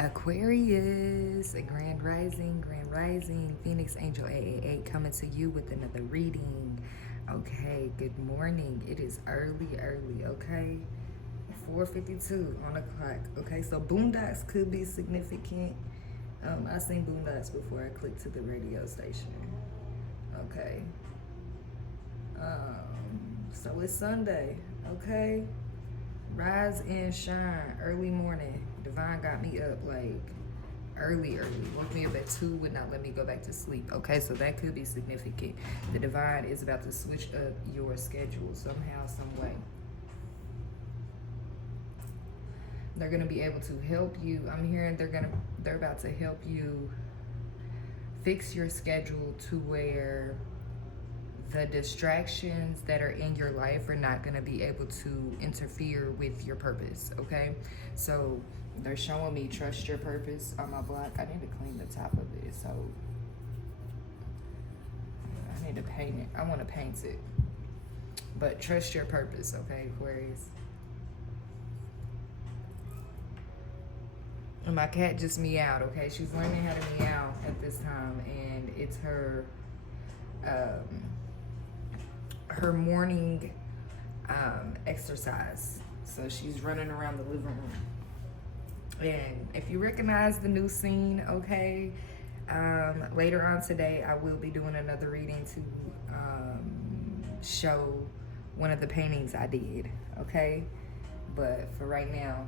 Aquarius, a grand rising, Phoenix Angel 888 coming to you with another reading. Okay, good morning. It is early, okay? 4:52 on the clock. Okay, so boondocks could be significant. I seen boondocks before I clicked to the radio station. Okay. So it's Sunday, okay? Rise and shine, early morning. Divine got me up like early. Woke me up at 2, would not let me go back to sleep. Okay, so that could be significant. The divine is about to switch up your schedule somehow, some way. They're gonna be able to help you. I'm hearing they're about to help you fix your schedule to where the distractions that are in your life are not going to be able to interfere with your purpose, okay? So they're showing me trust your purpose on my block. I need to clean the top of it, so I need to paint it. I want to paint it. But trust your purpose, okay, Aquarius? And my cat just meowed, okay? She's learning how to meow at this time, and it's her morning exercise. So she's running around the living room. And if you recognize the new scene, okay, later on today I will be doing another reading to show one of the paintings I did, okay? But for right now,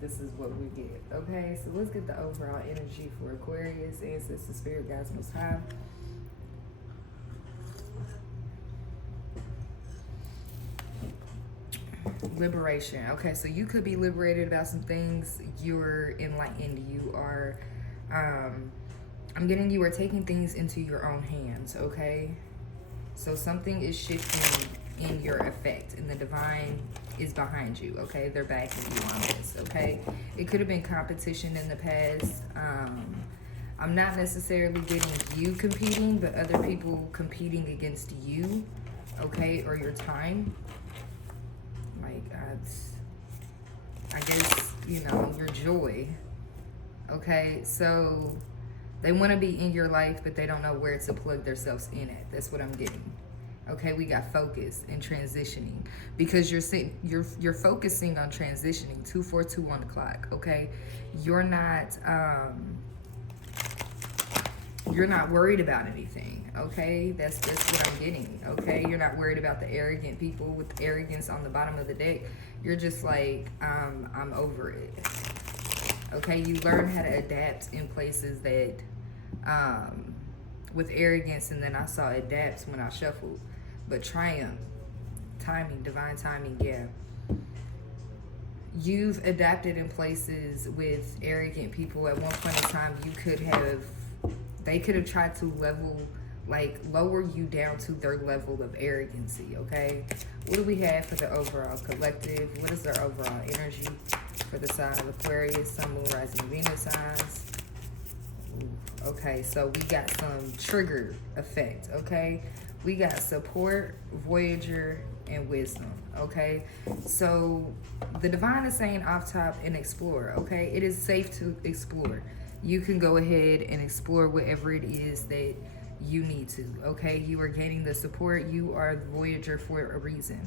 this is what we get, okay? So let's get the overall energy for Aquarius, Ancestors, Spirit Guides, Most High. Liberation. Okay, so you could be liberated about some things. You're enlightened. You are, I'm getting you are taking things into your own hands, okay? So something is shifting in your effect, and the divine is behind you, okay? They're backing you on this, okay? It could have been competition in the past. I'm not necessarily getting you competing, but other people competing against you, okay, or your time. I guess, your joy. Okay, so they want to be in your life, but they don't know where to plug themselves in at. That's what I'm getting. Okay, we got focus and transitioning because you're focusing on transitioning. 242 on the clock. Okay, you're not worried about anything. Okay, that's what I'm getting. Okay, you're not worried about the arrogant people with arrogance on the bottom of the deck. You're just like, I'm over it. Okay, you learn how to adapt in places that with arrogance, and then I saw adapt when I shuffled. But triumph, timing, divine timing, yeah. You've adapted in places with arrogant people. At one point in time, they could have tried to lower you down to their level of arrogancy, okay? What do we have for the overall collective? What is their overall energy for the sign of Aquarius, Sun, Moon, Rising, Venus signs? Ooh, okay, so we got some trigger effect, okay? We got support, Voyager, and wisdom, okay? So the divine is saying off top and explore, okay? It is safe to explore. You can go ahead and explore whatever it is that you need to, okay? You are gaining the support. You are the Voyager for a reason,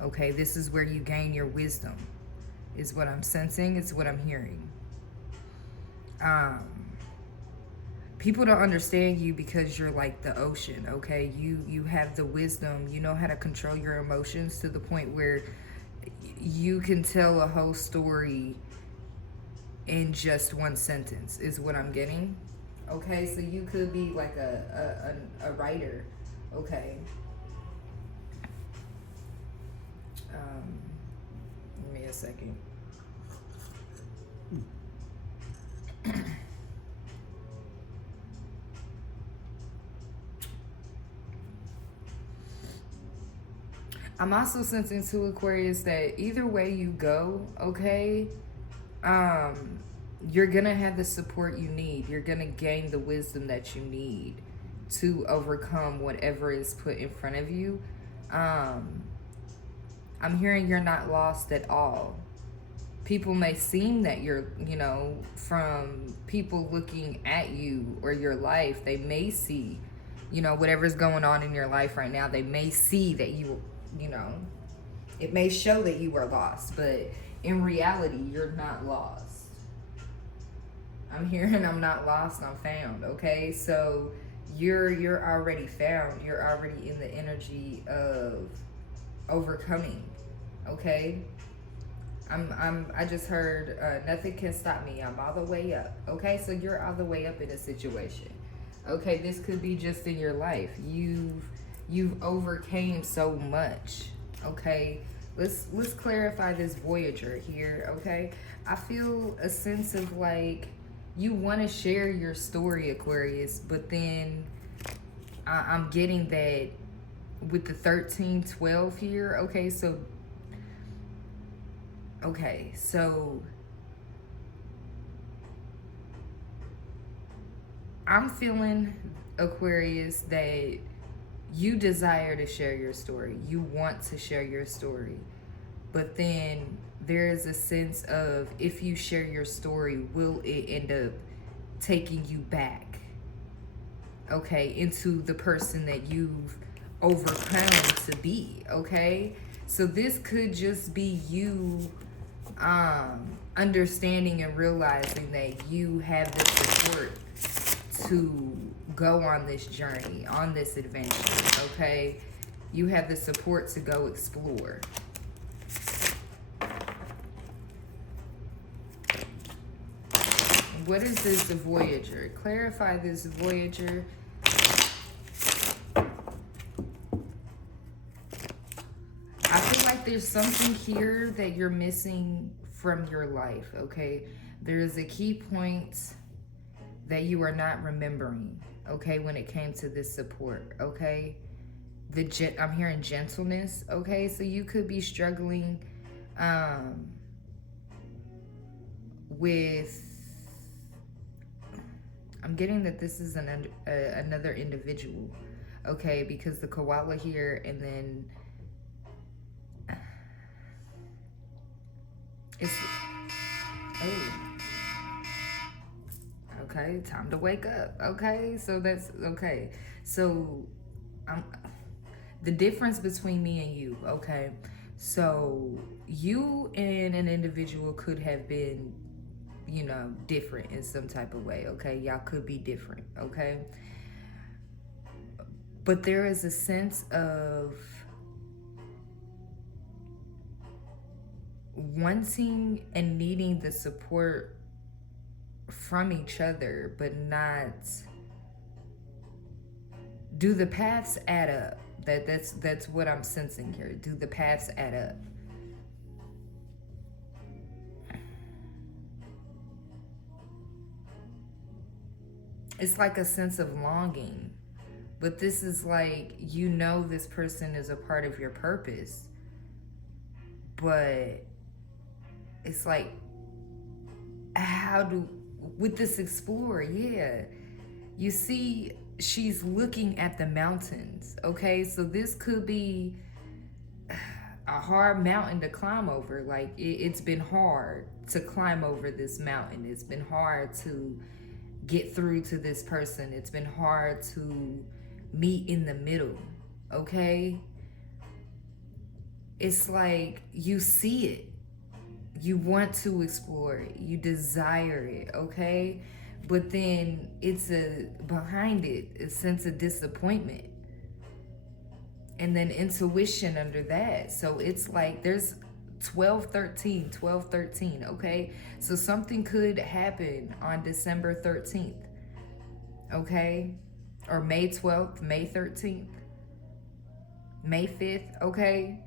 okay? This is where you gain your wisdom, is what I'm sensing. It's what I'm hearing. People don't understand you because you're like the ocean, okay? You have the wisdom. You know how to control your emotions to the point where you can tell a whole story in just one sentence, is what I'm getting. Okay, so you could be like a writer, okay? Give me a second. I'm also sensing to Aquarius that either way you go, okay, you're gonna have the support you need. You're gonna gain the wisdom that you need to overcome whatever is put in front of you. I'm hearing you're not lost at all. People may seem that you're, you know, from people looking at you or your life, they may see, you know, whatever's going on in your life right now, they may see that you know, it may show that you are lost, but in reality, you're not lost. I'm here and I'm not lost, I'm found, okay? So you're already found. You're already in the energy of overcoming, okay? I just heard nothing can stop me. I'm all the way up. Okay, so you're all the way up in a situation. Okay, this could be just in your life. You've overcame so much. Okay, let's clarify this Voyager here. Okay, I feel a sense of like you want to share your story, Aquarius, but then I'm getting that with the 13-12 here. Okay, so I'm feeling, Aquarius, that you desire to share your story. You want to share your story. But then there is a sense of, if you share your story, will it end up taking you back, okay, into the person that you've overcome to be, okay? So this could just be you understanding and realizing that you have the support to go on this journey, on this adventure, okay? You have the support to go explore. What is this Voyager? Clarify this Voyager. I feel like there's something here that you're missing from your life, okay? There is a key point that you are not remembering, okay, when it came to this support, okay? I'm hearing gentleness, okay? So you could be struggling with, I'm getting that this is another individual, okay? Because the koala here, and then it's, oh, okay, time to wake up, okay? So that's, okay. So the difference between me and you, okay? So you and an individual could have been, you know, different in some type of way, okay? Y'all could be different, okay? But there is a sense of wanting and needing the support from each other, but not, do the paths add up? That's what I'm sensing here. Do the paths add up? It's like a sense of longing, but this is like, you know, this person is a part of your purpose, but it's like, with this explorer, yeah, you see she's looking at the mountains, okay? So this could be a hard mountain to climb over. Like, it's been hard to climb over this mountain. It's been hard to get through to this person. It's been hard to meet in the middle, okay? It's like you see it. You want to explore it. You desire it, okay? But then it's behind it, a sense of disappointment. And then intuition under that. So it's like there's 12-13, okay? So something could happen on December 13th, okay? Or May 12th, May 13th, May 5th, okay?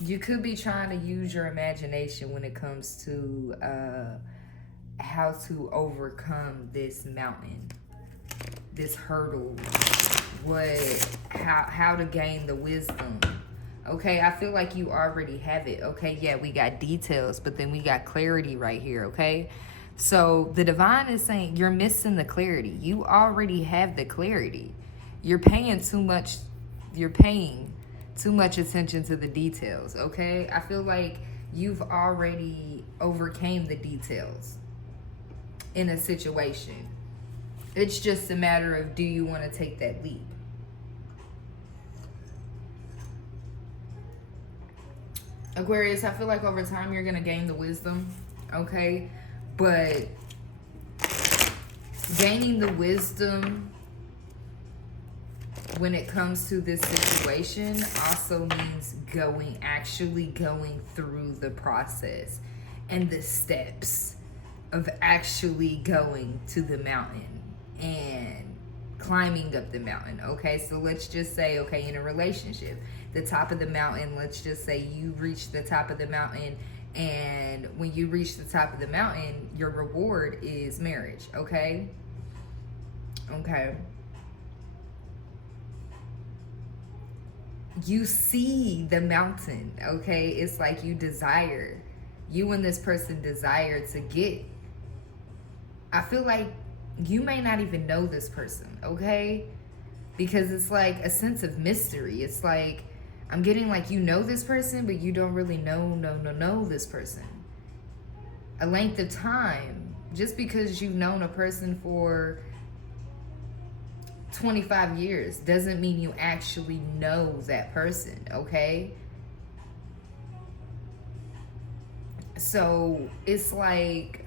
You could be trying to use your imagination when it comes to how to overcome this mountain, this hurdle, how to gain the wisdom. Okay, I feel like you already have it. Okay, yeah, we got details, but then we got clarity right here, okay? So the divine is saying you're missing the clarity. You already have the clarity. you're paying too much attention to the details, okay? I feel like you've already overcame the details in a situation. It's just a matter of, do you want to take that leap? Aquarius, I feel like over time you're going to gain the wisdom, okay? But gaining the wisdom when it comes to this situation also means actually going through the process and the steps of actually going to the mountain and climbing up the mountain, okay? So let's just say, okay, in a relationship, the top of the mountain, let's just say you reach the top of the mountain, and when you reach the top of the mountain, your reward is marriage, okay? Okay. You see the mountain, okay? It's like you and this person desire to get. I feel like you may not even know this person, okay? Because it's like a sense of mystery. It's like, I'm getting like you know this person, but you don't really know this person. A length of time, just because you've known a person for 25 years doesn't mean you actually know that person, okay? So it's like,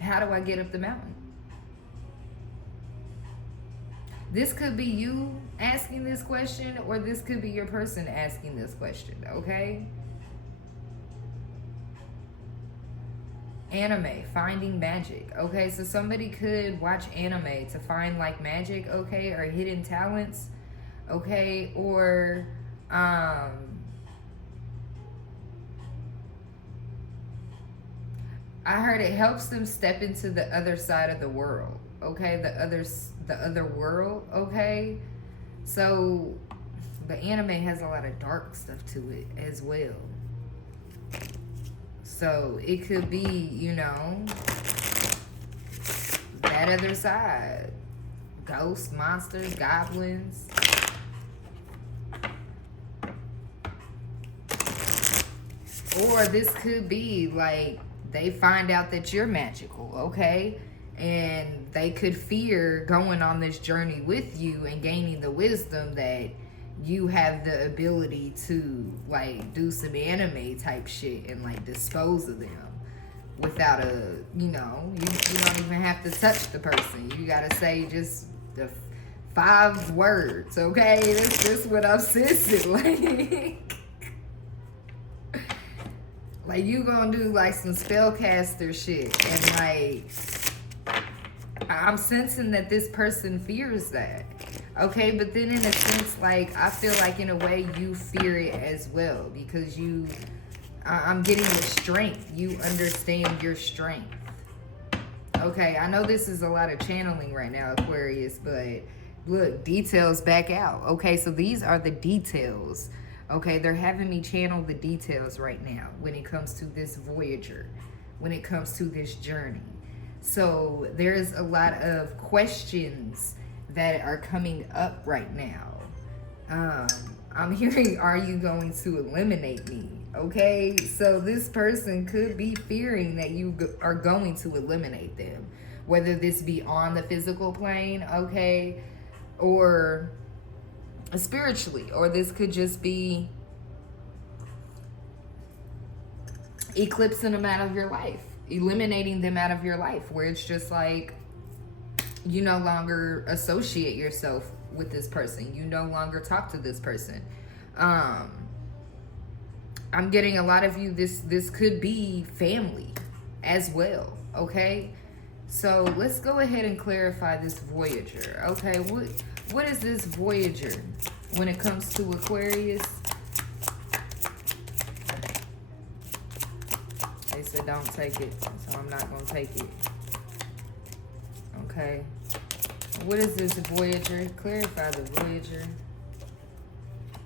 how do I get up the mountain? This could be you asking this question, or this could be your person asking this question, okay? Anime, finding magic, okay? So somebody could watch anime to find like magic, okay, or hidden talents, okay, or I heard it helps them step into the other side of the world, okay? The other world, okay? So the anime has a lot of dark stuff to it as well. So it could be, you know, that other side. Ghosts, monsters, goblins. Or this could be like, they find out that you're magical, okay? And they could fear going on this journey with you and gaining the wisdom that you have the ability to like do some anime type shit and like dispose of them without you don't even have to touch the person. You gotta say just the 5 words, okay? That's just what I'm sensing. Like you gonna do like some spellcaster shit, and like I'm sensing that this person fears that, okay? But then in a sense, like I feel like in a way you fear it as well, because I'm getting the strength. You understand your strength, okay? I know this is a lot of channeling right now, Aquarius, but look, details back out, okay? So these are the details. Okay, they're having me channel the details right now when it comes to this Voyager, when it comes to this journey. So there's a lot of questions that are coming up right now. I'm hearing, are you going to eliminate me? Okay, so this person could be fearing that you are going to eliminate them, whether this be on the physical plane, okay, or spiritually, or this could just be eclipsing them out of your life, eliminating them out of your life, where it's just like you no longer associate yourself with this person, you no longer talk to this person. I'm getting a lot of you, this could be family as well, okay? So let's go ahead and clarify this Voyager, okay? What is this Voyager when it comes to Aquarius? They said don't take it, so I'm not going to take it. Okay. What is this Voyager? Clarify the Voyager.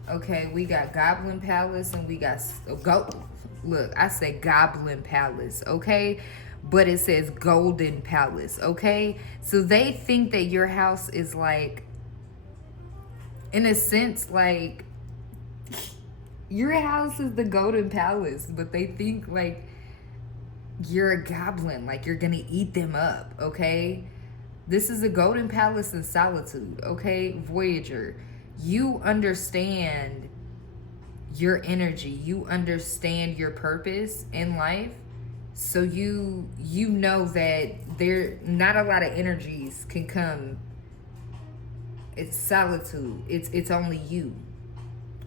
Okay, we got Goblin Palace and we got Look, I say Goblin Palace, okay? But it says Golden Palace, okay? So they think that your house is like, in a sense, like, your house is the Golden Palace, but they think like you're a goblin, like you're gonna eat them up, okay? This is a Golden Palace in solitude, okay? Voyager, you understand your energy, you understand your purpose in life. So you know that there not a lot of energies can come. It's solitude. It's only you.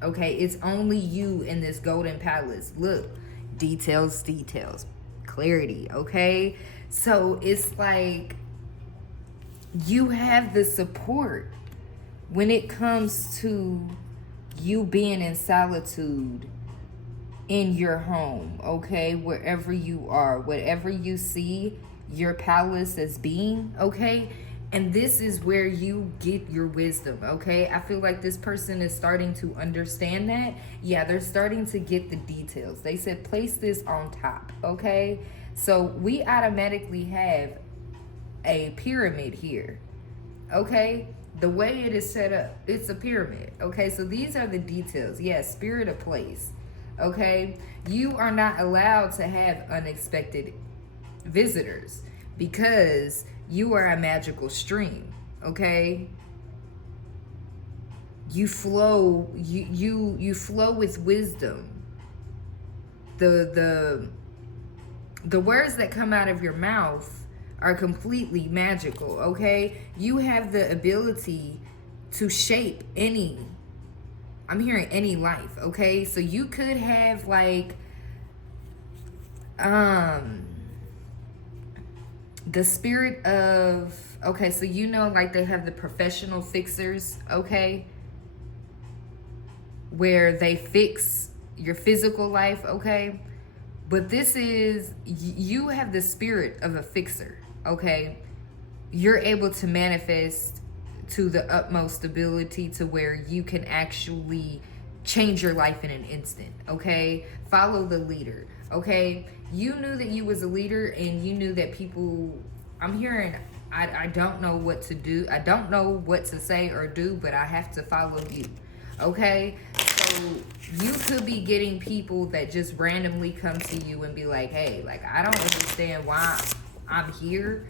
Okay, it's only you in this Golden Palace. Look, details, clarity, okay? So it's like you have the support when it comes to you being in solitude in your home, okay? Wherever you are, whatever you see your palace as being, okay? And this is where you get your wisdom, okay? I feel like this person is starting to understand that. Yeah, they're starting to get the details. They said, place this on top, okay? So we automatically have a pyramid here, okay? The way it is set up, it's a pyramid, okay? So these are the details. Yes, spirit of place, okay? You are not allowed to have unexpected visitors because you are a magical stream, okay? You flow, you flow with wisdom. The words that come out of your mouth are completely magical, okay? You have the ability to shape any, I'm hearing any life, okay? So you could have like the spirit of, okay, so you know, like they have the professional fixers, okay, where they fix your physical life, okay? But this is, you have the spirit of a fixer, okay? You're able to manifest to the utmost ability to where you can actually change your life in an instant, okay? Follow the leader, okay? You knew that you was a leader and you knew that people, I'm hearing, I don't know what to do. I don't know what to say or do, but I have to follow you, okay? So you could be getting people that just randomly come to you and be like, hey, like, I don't understand why I'm here.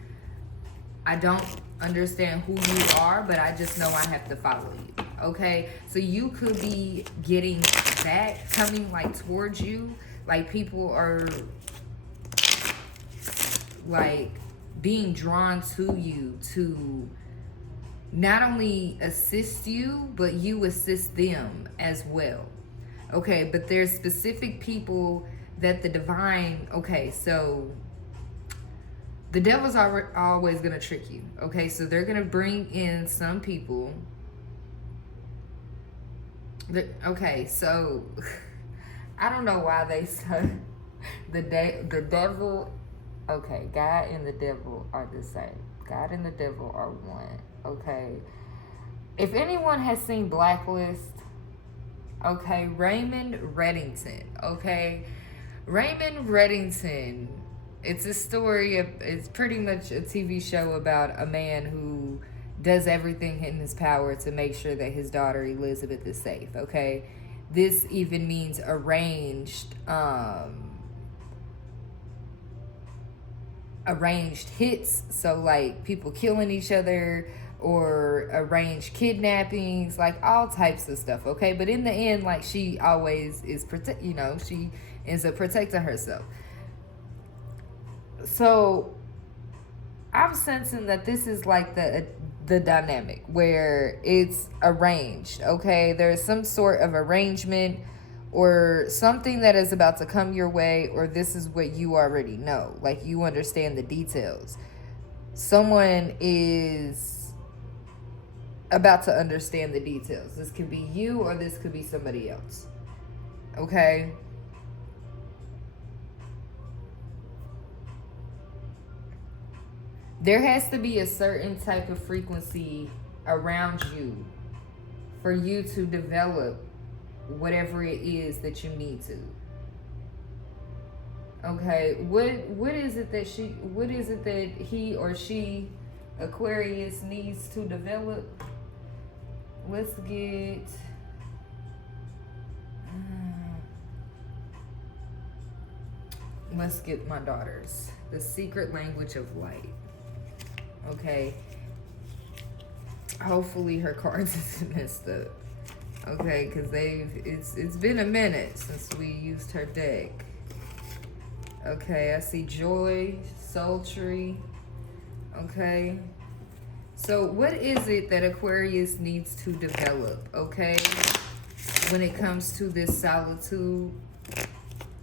I don't understand who you are, but I just know I have to follow you, okay? So you could be getting that coming like towards you. Like people are like being drawn to you to not only assist you, but you assist them as well. Okay, but there's specific people that the divine, okay, so the devil's always going to trick you. Okay, so they're going to bring in some people. Okay, so I don't know why they said the devil. Okay, God and the devil are the same. God and the devil are one. Okay. If anyone has seen Blacklist, okay, Raymond Reddington, okay? Raymond Reddington, it's a story, it's pretty much a TV show about a man who does everything in his power to make sure that his daughter Elizabeth is safe, okay? This even means arranged hits, so like people killing each other or arranged kidnappings, like all types of stuff, okay? But in the end, like she always is she ends up protecting herself. So I'm sensing that this is like the dynamic where it's arranged, okay? There's some sort of arrangement or something that is about to come your way, or this is what you already know. Like you understand the details. Someone is about to understand the details. This could be you or this could be somebody else. Okay? There has to be a certain type of frequency around you for you to develop whatever it is that you need to. Okay, what is it that he or she, Aquarius, needs to develop? Let's get my daughters. The secret language of light. Okay. Hopefully her cards isn't messed up. Okay, because it's been a minute since we used her deck. Okay, I see joy, sultry. Okay. So what is it that Aquarius needs to develop, okay? When it comes to this solitude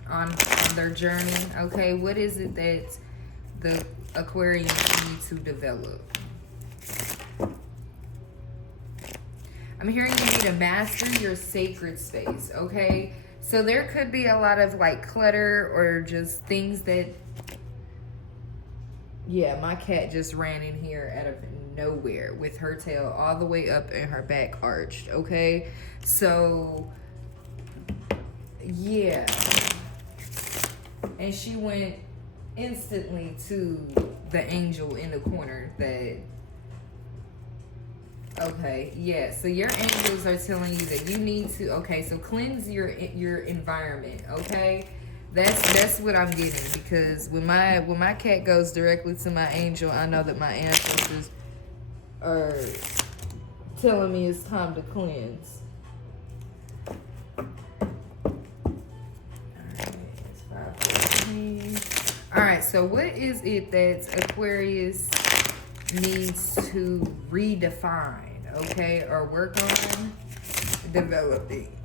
on their journey, okay? What is it that the Aquarians need to develop? I'm hearing you need to master your sacred space, okay? So there could be a lot of like clutter or just things that... Yeah, my cat just ran in here out of nowhere with her tail all the way up and her back arched, okay? So, yeah. And she went instantly to the angel in the corner that... Okay, yeah. So your angels are telling you that you need to... Okay, so cleanse your environment, okay? That's what I'm getting, because when my cat goes directly to my angel, I know that my ancestors are telling me it's time to cleanse. Alright, so what is it that Aquarius needs to redefine, okay, or work on developing?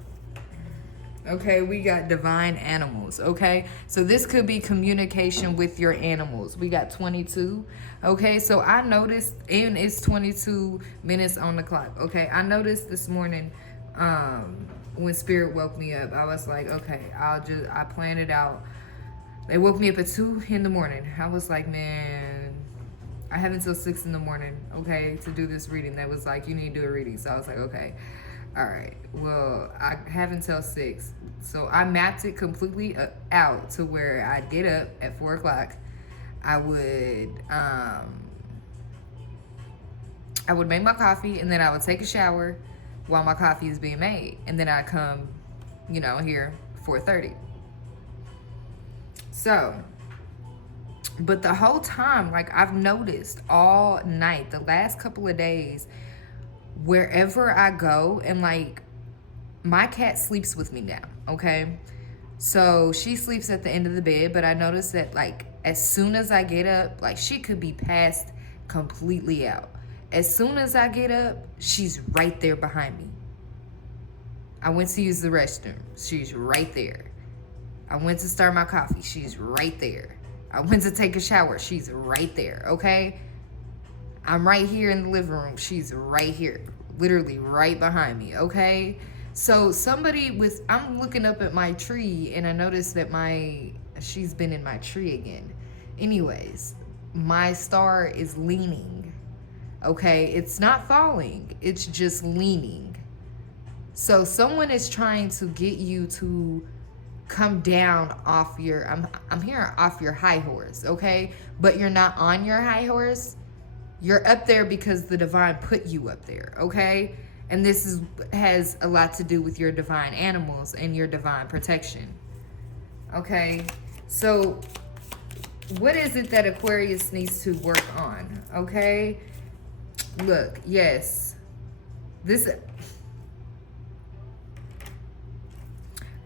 Okay, we got divine animals, okay? So this could be communication with your animals. We got 22, okay? So I noticed, and it's 22 minutes on the clock, okay? I noticed this morning when Spirit woke me up, I was like, okay, I planned it out. They woke me up at 2 in the morning. I was like, man, I have until 6 in the morning, okay, to do this reading. That was like, you need to do a reading. So I was like, okay. All right, well, I have until 6. So I mapped it completely out to where I get up at 4 o'clock. I would make my coffee, and then I would take a shower while my coffee is being made. And then I come, here 4:30. So, but the whole time, like, I've noticed all night, the last couple of days, wherever I go, and like, my cat sleeps with me now, okay? So she sleeps at the end of the bed, but I noticed that like as soon as I get up, like she could be passed completely out. As soon as I get up, she's right there behind me. I went to use the restroom, she's right there. I went to start my coffee, she's right there. I went to take a shower, she's right there, okay? I'm right here in the living room, she's right here, literally right behind me, okay? So I'm looking up at my tree, and I noticed that she's been in my tree again. Anyways, my star is leaning, okay? It's not falling, it's just leaning. So someone is trying to get you to come down off your, I'm hearing off your high horse, okay? But you're not on your high horse. You're up there because the divine put you up there, okay? And this has a lot to do with your divine animals and your divine protection, okay? So what is it that Aquarius needs to work on, okay? Look, yes,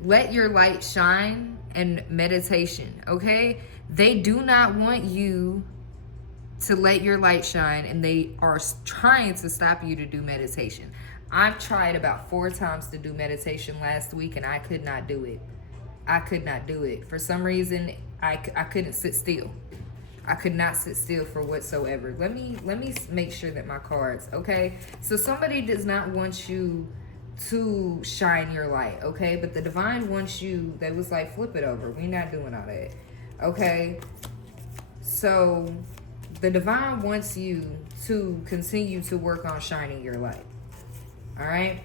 let your light shine and meditation, okay? They do not want you to let your light shine, and they are trying to stop you to do meditation. I've tried about 4 times to do meditation last week, and I could not do it. I could not do it. For some reason, I couldn't sit still. I could not sit still for whatsoever. Let me make sure that my cards, okay? So somebody does not want you to shine your light, okay? But the divine wants you, they was like, flip it over. We're not doing all that, okay? So the divine wants you to continue to work on shining your light, all right?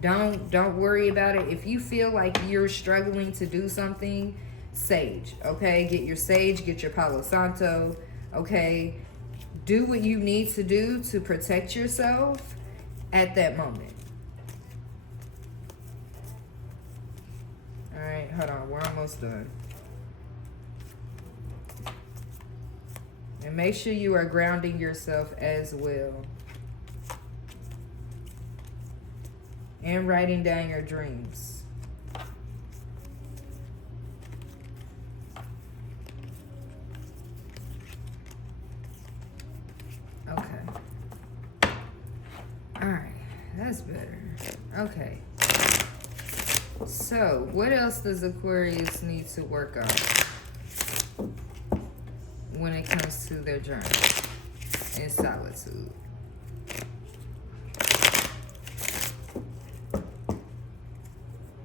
Don't worry about it. If you feel like you're struggling to do something, sage, okay? Get your sage, get your Palo Santo, okay? Do what you need to do to protect yourself at that moment. All right, hold on. We're almost done. And make sure you are grounding yourself as well. And writing down your dreams. Okay. All right, that's better. Okay. So, what else does Aquarius need to work on when it comes to their journey in solitude?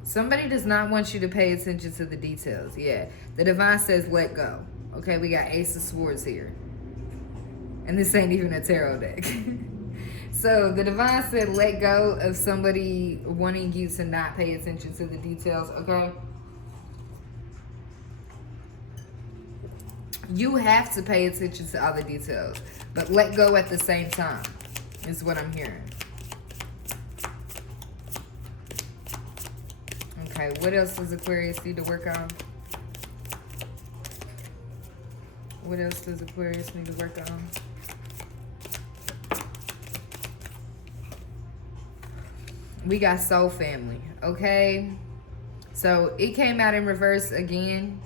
Somebody does not want you to pay attention to the details. Yeah, the divine says let go. Okay, we got Ace of Swords here. And this ain't even a tarot deck. So the divine said let go of somebody wanting you to not pay attention to the details, okay? You have to pay attention to all the details, but let go at the same time is what I'm hearing. Okay, what else does Aquarius need to work on? What else does Aquarius need to work on? We got soul family, okay? So it came out in reverse again.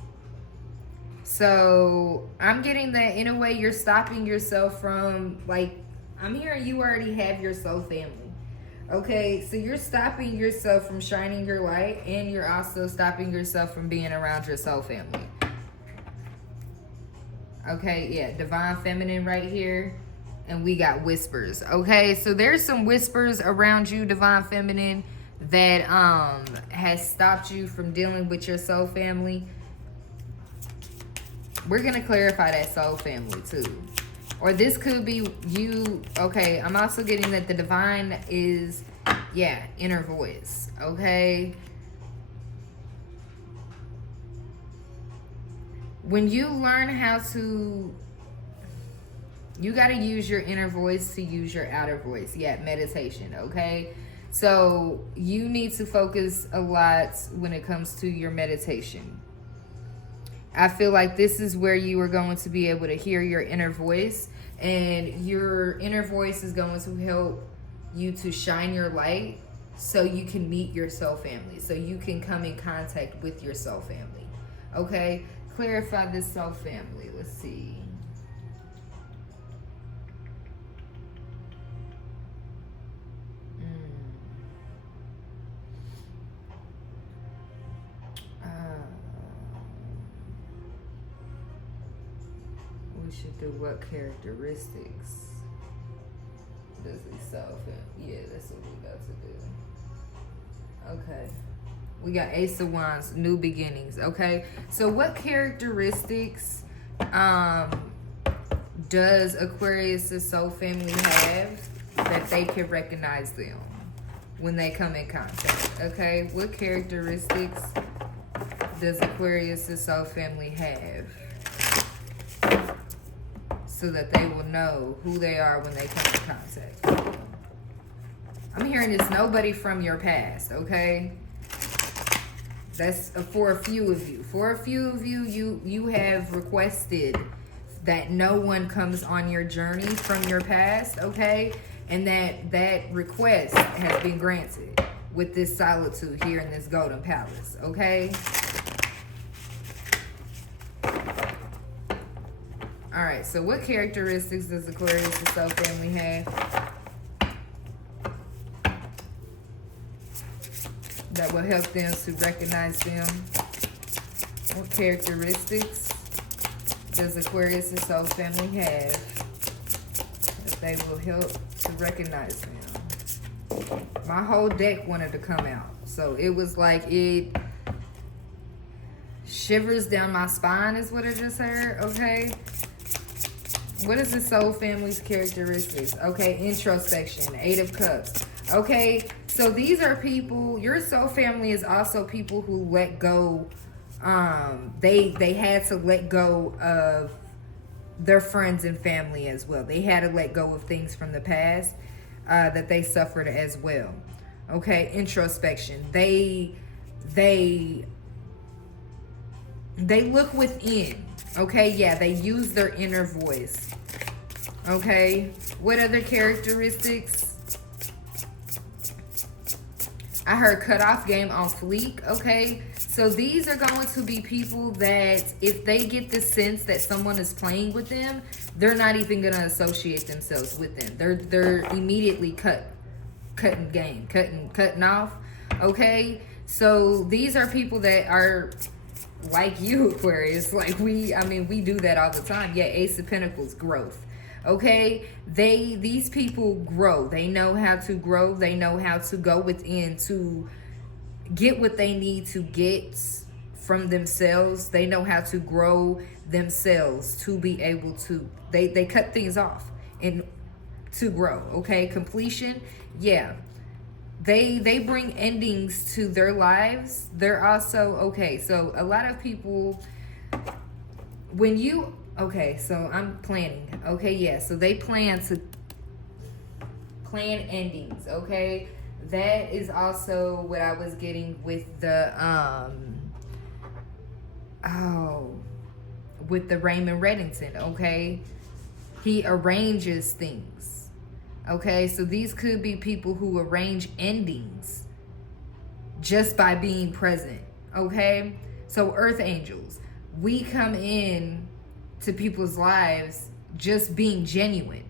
So I'm getting that in a way you're stopping yourself from, like, I'm hearing you already have your soul family. Okay, so you're stopping yourself from shining your light, and you're also stopping yourself from being around your soul family. Okay, yeah, divine feminine right here. And we got whispers. Okay, so there's some whispers around you, divine feminine, that has stopped you from dealing with your soul family. We're gonna clarify that soul family too. Or this could be you. Okay, I'm also getting that the divine is, yeah, inner voice. Okay. When you learn how to, you got to use your inner voice to use your outer voice. Yeah, meditation, okay? So you need to focus a lot when it comes to your meditation. I feel like this is where you are going to be able to hear your inner voice, and your inner voice is going to help you to shine your light so you can meet your soul family, so you can come in contact with your soul family. Okay? Clarify this soul family. Let's see. We should do what characteristics does he self? Yeah, that's what we got to do. Okay. We got Ace of Wands, new beginnings. Okay. So what characteristics does Aquarius' soul family have that they can recognize them when they come in contact? Okay. What characteristics does Aquarius' soul family have so that they will know who they are when they come in contact? I'm hearing it's nobody from your past, okay? That's for a few of you. For a few of you, you have requested that no one comes on your journey from your past, okay? And that request has been granted with this solitude here in this golden palace, okay? All right, so what characteristics does Aquarius' soul family have that will help them to recognize them? What characteristics does Aquarius' soul family have that they will help to recognize them? My whole deck wanted to come out, so it was like it shivers down my spine is what I just heard, okay? What is the soul family's characteristics? Okay, introspection, 8 of Cups. Okay, so these are people, your soul family is also people who let go They had to let go of their friends and family as well. They had to let go of things from the past that they suffered as well. Okay, introspection. They look within. Okay, yeah, they use their inner voice. Okay, what other characteristics? I heard cutoff game on fleek. Okay, so these are going to be people that if they get the sense that someone is playing with them, they're not even going to associate themselves with them. They're immediately cutting game, cutting off. Okay, so these are people that are like you, Aquarius. Like we do that all the time. Yeah, Ace of Pentacles, growth. Okay, these people grow. They know how to grow. They know how to go within to get what they need to get from themselves. They know how to grow themselves to be able to they cut things off and to grow. Okay, completion. Yeah, they bring endings to their lives. They're also okay, so a lot of people, when you okay, so I'm planning. Okay, yeah, so they plan endings. Okay, that is also what I was getting with the with the Raymond Reddington. Okay, he arranges things. Okay, so these could be people who arrange endings just by being present. Okay, so earth angels, we come in to people's lives just being genuine,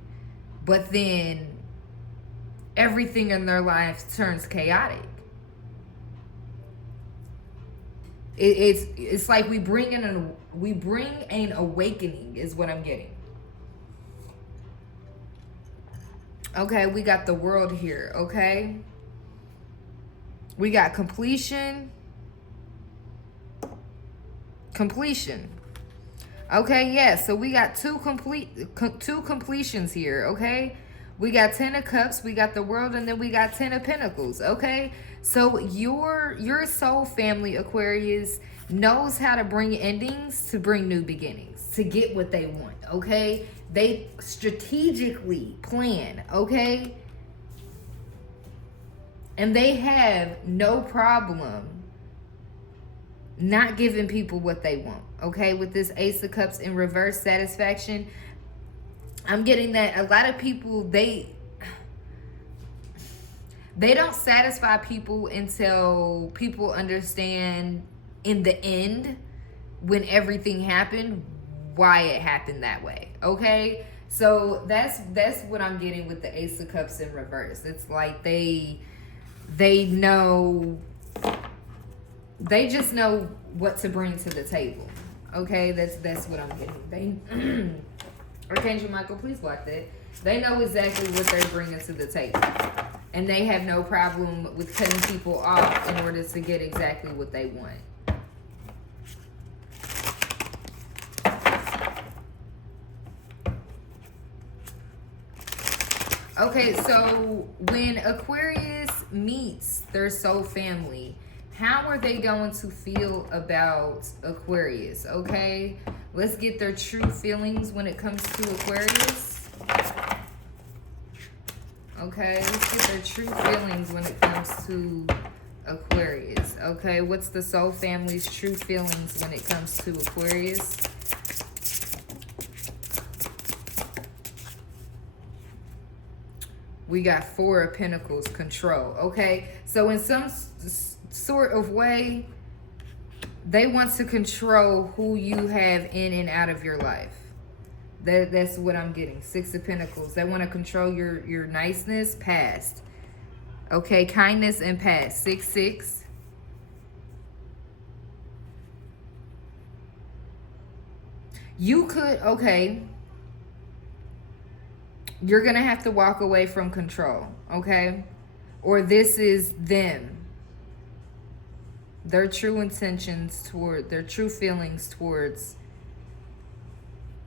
but then everything in their lives turns chaotic. It's like we bring an awakening is what I'm getting. Okay, we got the world here. Okay, we got completion. Okay, yeah, so we got two completions here. Okay, we got 10 of cups, we got the world, and then we got 10 of pentacles. Okay, so your soul family, Aquarius, knows how to bring endings to bring new beginnings, to get what they want. Okay, they strategically plan. Okay, and they have no problem not giving people what they want. Okay, with this Ace of Cups in reverse, satisfaction, I'm getting that a lot of people, they don't satisfy people until people understand in the end, when everything happened, why it happened that way. Okay, so that's what I'm getting with the Ace of Cups in reverse. It's like they know, they just know what to bring to the table. Okay, that's what I'm getting. They Archangel Michael, please block that. They know exactly what they're bringing to the table, and they have no problem with cutting people off in order to get exactly what they want. Okay, so when Aquarius meets their soul family, how are they going to feel about Aquarius? Okay, let's get their true feelings when it comes to Aquarius. Okay, let's get their true feelings when it comes to Aquarius. Okay, what's the soul family's true feelings when it comes to Aquarius? We got 4 of Pentacles, control. Okay, so in some sort of way, they want to control who you have in and out of your life. That's what I'm getting. 6 of Pentacles. They want to control your niceness, past. Okay, kindness and past. 6-6. You could, okay, you're going to have to walk away from control, okay? Or this is them. Their true intentions toward, their true feelings towards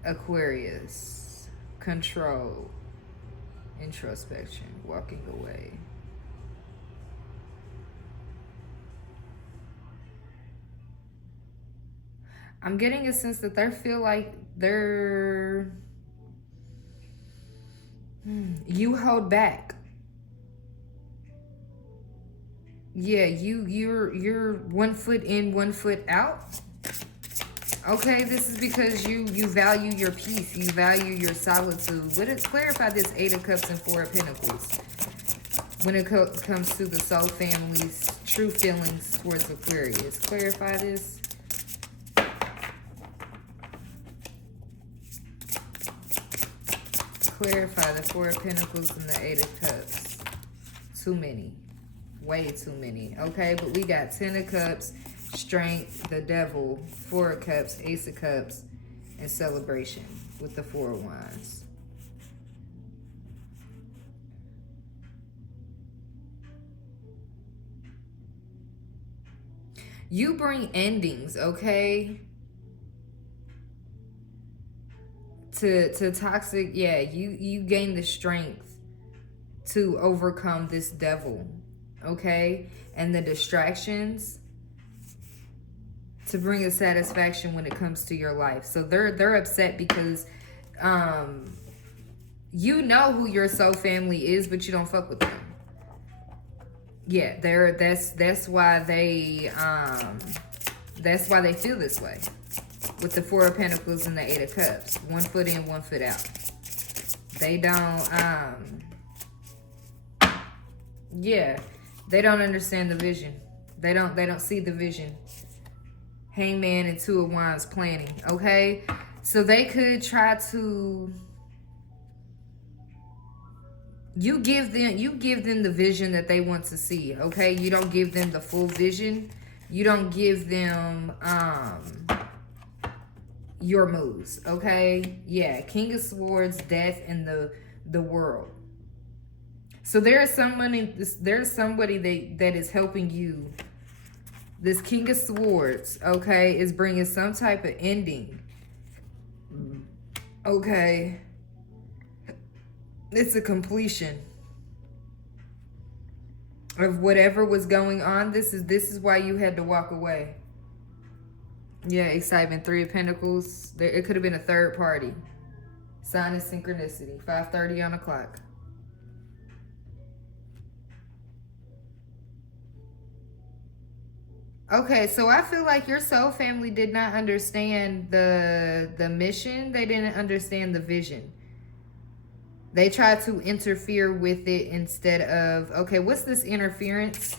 Aquarius. Control. Introspection. Walking away. I'm getting a sense that they feel like they're you hold back. Yeah, you're 1 foot in, 1 foot out. Okay, this is because you value your peace, you value your solitude. What is clarify this 8 of Cups and 4 of Pentacles when it comes to the soul family's true feelings towards Aquarius? Clarify this. Clarify the 4 of Pentacles and the 8 of Cups. Too many. Way too many. Okay, but we got 10 of Cups, Strength, the Devil, 4 of Cups, Ace of Cups, and Celebration with the 4 of Wands. You bring endings, okay? To toxic, yeah, you gain the strength to overcome this devil, okay? And the distractions to bring a satisfaction when it comes to your life. So they're upset because you know who your soul family is, but you don't fuck with them. Yeah, that's why they feel this way. With the 4 of Pentacles and the 8 of Cups. 1 foot in, 1 foot out. They don't, yeah, they don't understand the vision. They don't see the vision. Hangman and 2 of Wands planning, okay? So they could try to, you give them the vision that they want to see, okay? You don't give them the full vision. You don't give them, your moves, okay? Yeah, King of Swords, Death, and the World. So there's somebody that is helping you. This King of Swords, okay, is bringing some type of ending. Okay, it's a completion of whatever was going on. This is why you had to walk away. Yeah, excitement. 3 of Pentacles. It could have been a third party. Sign of synchronicity. 5:30 on the clock. Okay, so I feel like your soul family did not understand the mission. They didn't understand the vision. They tried to interfere with it instead of, okay, what's this interference?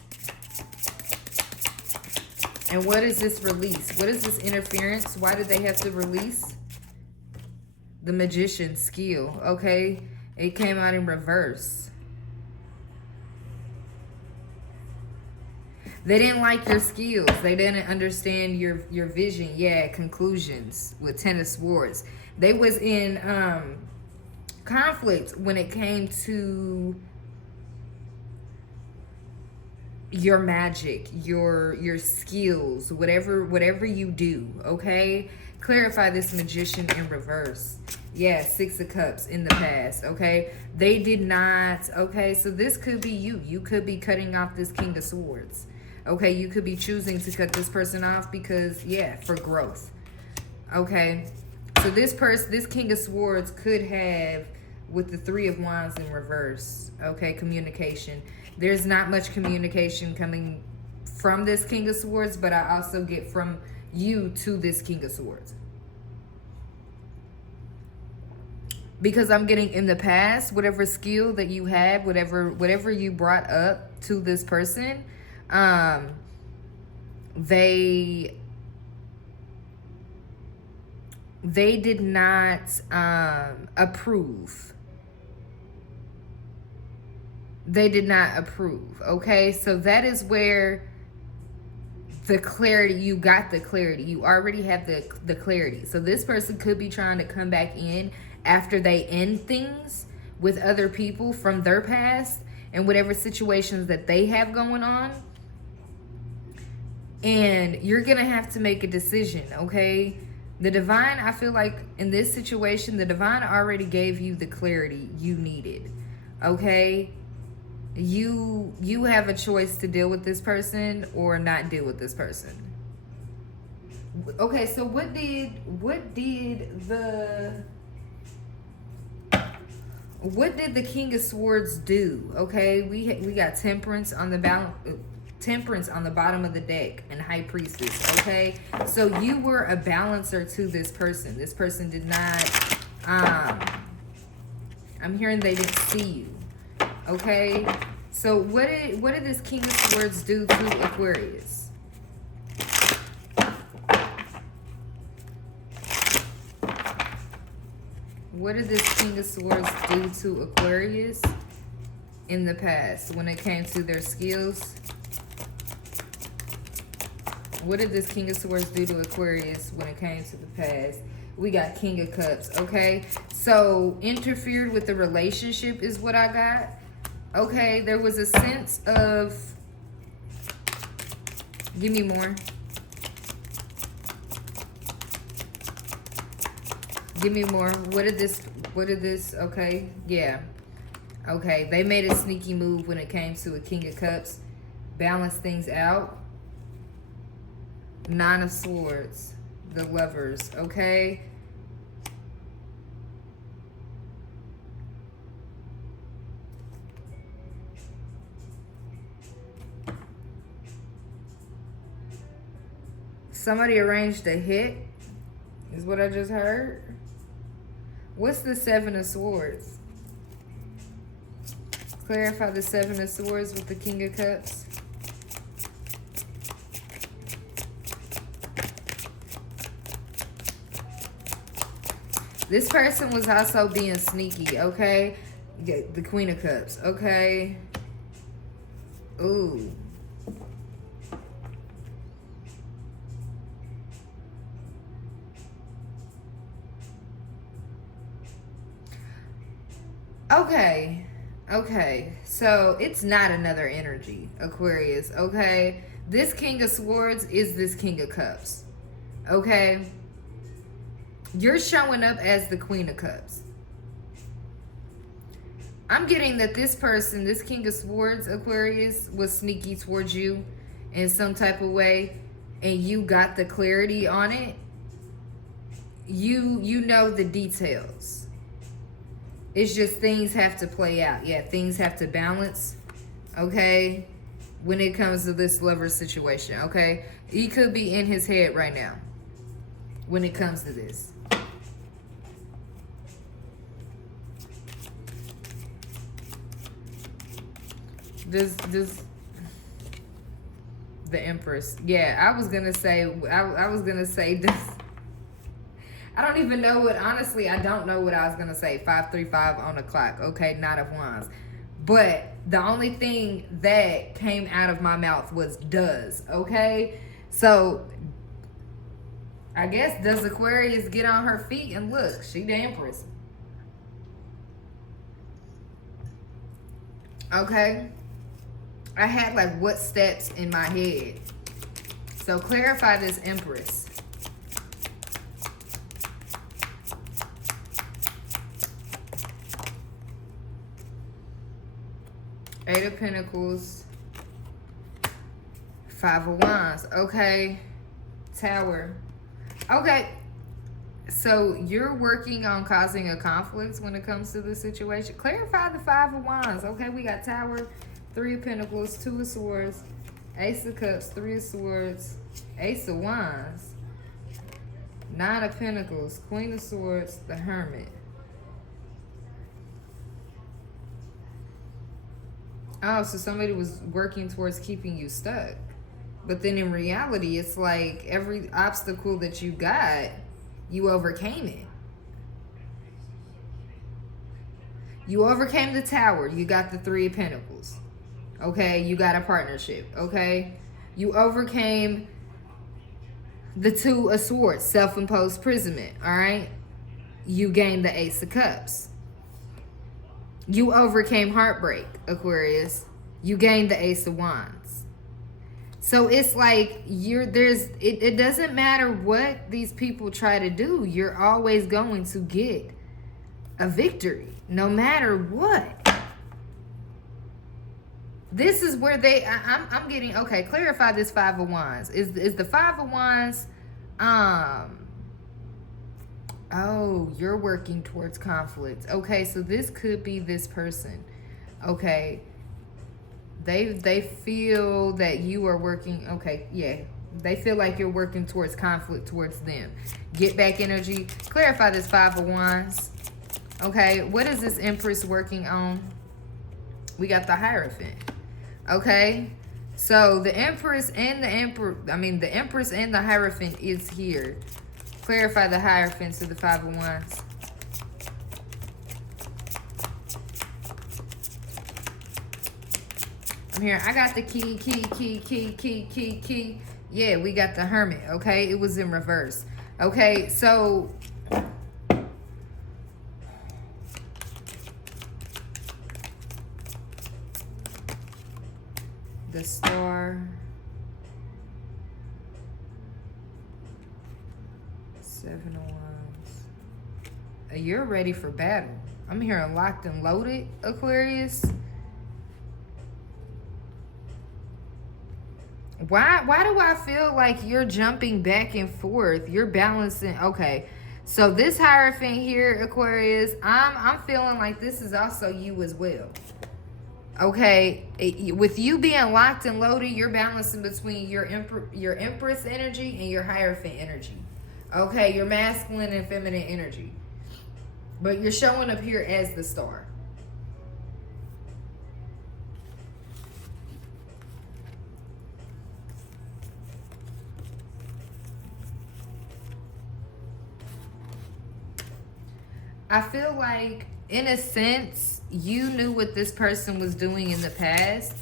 And what is this release? What is this interference? Why did they have to release? The Magician's skill, okay? It came out in reverse. They didn't like your skills. They didn't understand your vision. Yeah, conclusions with 10 of Swords. They was in conflict when it came to your magic, your skills, whatever you do, okay? Clarify this Magician in reverse. Yeah, 6 of Cups in the past, okay? They did not, okay? So this could be you. You could be cutting off this King of Swords, okay? You could be choosing to cut this person off because, yeah, for growth, okay? So this King of Swords could have, with the 3 of Wands in reverse, okay, communication. There's not much communication coming from this King of Swords, but I also get from you to this King of Swords. Because I'm getting in the past, whatever skill that you had, whatever you brought up to this person, they did not approve. They did not approve, okay? So that is where the clarity, you got the clarity. You already have the clarity. So this person could be trying to come back in after they end things with other people from their past and whatever situations that they have going on. And you're going to have to make a decision, okay? The divine, I feel like in this situation, the divine already gave you the clarity you needed, okay? You have a choice to deal with this person or not deal with this person. Okay, so what did the King of Swords do? Okay, we got Temperance on the Temperance on the bottom of the deck and High Priestess. Okay, so you were a balancer to this person. This person did not. I'm hearing they didn't see you. Okay, so what did this King of Swords do to Aquarius? What did this King of Swords do to Aquarius in the past when it came to their skills? What did this King of Swords do to Aquarius when it came to the past? We got King of Cups, okay? So, interfered with the relationship is what I got. Okay, there was a sense of... Give me more. Give me more. What did this, okay, yeah. Okay, they made a sneaky move when it came to a King of Cups. Balance things out. Nine of Swords. The Lovers, okay? Somebody arranged a hit, is what I just heard. What's the Seven of Swords? Clarify the Seven of Swords with the King of Cups. This person was also being sneaky, okay? The Queen of Cups, okay? Ooh. Okay, so it's not another energy, Aquarius, okay? This King of Swords is this King of Cups, okay? You're showing up as the Queen of Cups. I'm getting that this person, this King of Swords, Aquarius, was sneaky towards you in some type of way, and you got the clarity on it. You know the details. It's just things have to play out. Yeah, things have to balance, okay, when it comes to this lover situation, okay? He could be in his head right now when it comes to this. This the Empress. Yeah, I was gonna say this. I don't even know what, honestly, I don't know what I was going to say. 535 on the clock. Okay, Knight of Wands. But the only thing that came out of my mouth was does. Okay? So, I guess does Aquarius get on her feet and look, she the Empress. Okay? I had like what steps in my head. So, clarify this Empress. Eight of Pentacles, Five of Wands, okay, Tower, okay, so you're working on causing a conflict when it comes to this situation. Clarify the Five of Wands, okay, we got Tower, Three of Pentacles, Two of Swords, Ace of Cups, Three of Swords, Ace of Wands, Nine of Pentacles, Queen of Swords, the Hermit. Oh, so somebody was working towards keeping you stuck. But then in reality, it's like every obstacle that you got, you overcame it. You overcame the Tower. You got the Three of Pentacles. Okay? You got a partnership. Okay? You overcame the Two of Swords, self-imposed imprisonment. All right? You gained the Ace of Cups. You overcame heartbreak, Aquarius. You gained the Ace of Wands. So it's like it doesn't matter what these people try to do. You're always going to get a victory, no matter what. This is where I'm getting, okay, clarify this Five of Wands. Is the Five of Wands Um, oh, you're working towards conflict. Okay, so this could be this person. Okay. They feel that you are working, okay, yeah. They feel like you're working towards conflict towards them. Get back energy. Clarify this Five of Wands. Okay, what is this Empress working on? We got the Hierophant. Okay, so the Empress and the the Empress and the Hierophant is here. Clarify the Hierophant to the Five of Wands. I'm here. I got the key. Yeah, we got the Hermit, okay? It was in reverse. Okay, so the Star, Seven of Wands. You're ready for battle. I'm hearing locked and loaded, Aquarius. Why do I feel like you're jumping back and forth? You're balancing. Okay. So this Hierophant here, Aquarius, I'm feeling like this is also you as well. Okay, with you being locked and loaded, you're balancing between your Empress energy and your Hierophant energy. Okay, your masculine and feminine energy. But you're showing up here as the Star. I feel like, in a sense, you knew what this person was doing in the past.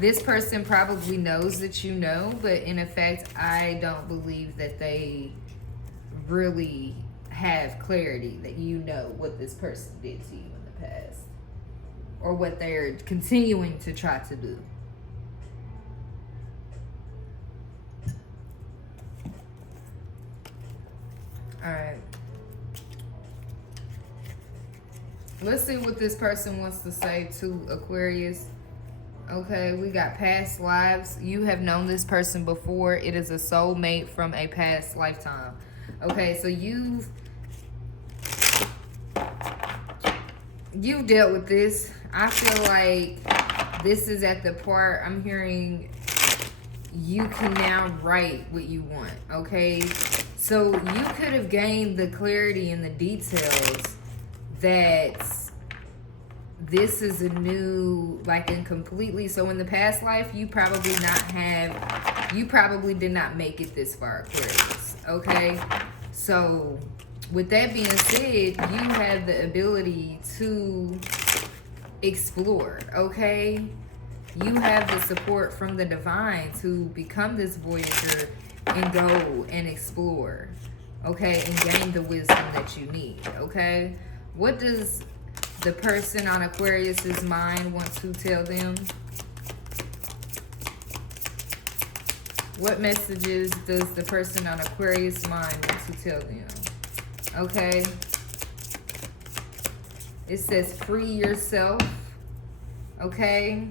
This person probably knows that you know, but in effect, I don't believe that they really have clarity that you know what this person did to you in the past. Or what they're continuing to try to do. Alright. Let's see what this person wants to say to Aquarius. Okay, we got past lives. You have known this person before. It is a soulmate from a past lifetime. Okay, so you've dealt with this. I feel like this is at the part I'm hearing you can now write what you want. Okay, so you could have gained the clarity and the details that this is a new, like, and completely. So in the past life, you probably did not make it this far, Aquarius. Okay, so with that being said, you have the ability to explore. Okay, you have the support from the divine to become this voyager and go and explore. Okay, and gain the wisdom that you need. Okay, what does the person on Aquarius's mind want to tell them? What messages does the person on Aquarius' mind want to tell them? Okay. It says free yourself. Okay.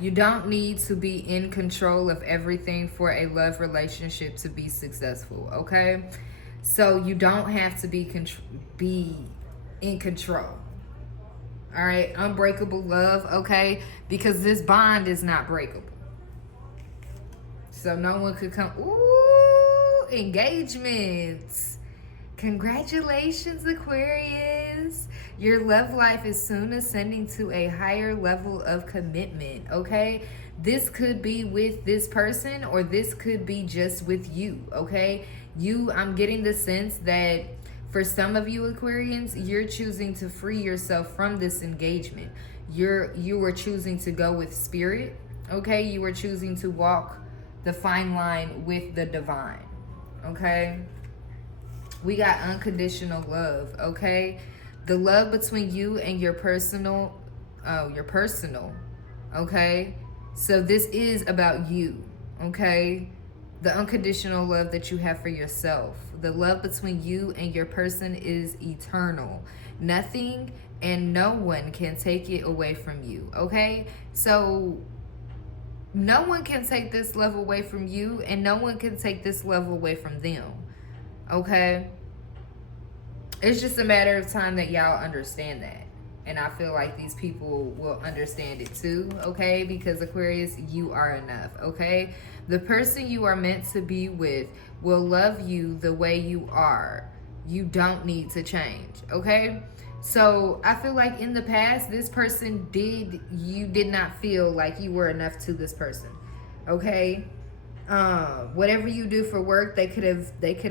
You don't need to be in control of everything for a love relationship to be successful. Okay. So you don't have to be in control. All right, unbreakable love, okay? Because this bond is not breakable. So no one could come. Ooh, engagements. Congratulations, Aquarius. Your love life is soon ascending to a higher level of commitment, okay? This could be with this person, or this could be just with you, okay? I'm getting the sense that for some of you Aquarians, you're choosing to free yourself from this engagement. You are choosing to go with spirit, okay? You are choosing to walk the fine line with the divine, okay? We got unconditional love, okay? The love between you and your personal, okay? So this is about you, okay? The unconditional love that you have for yourself. The love between you and your person is eternal. Nothing and no one can take it away from you, okay? So no one can take this love away from you, and no one can take this love away from them. Okay? It's just a matter of time that y'all understand that. And I feel like these people will understand it too, okay? Because Aquarius, you are enough, okay? The person you are meant to be with will love you the way you are. You don't need to change, okay? So I feel like in the past, this person you did not feel like you were enough to this person, okay? Whatever you do for work, they could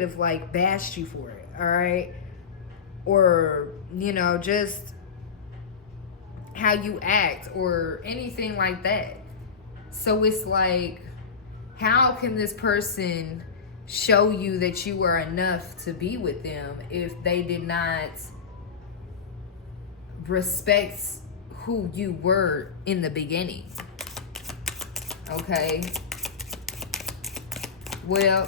have like bashed you for it, all right? Or, you know, just how you act or anything like that. So it's like, how can this person show you that you were enough to be with them if they did not respect who you were in the beginning? Okay. Well,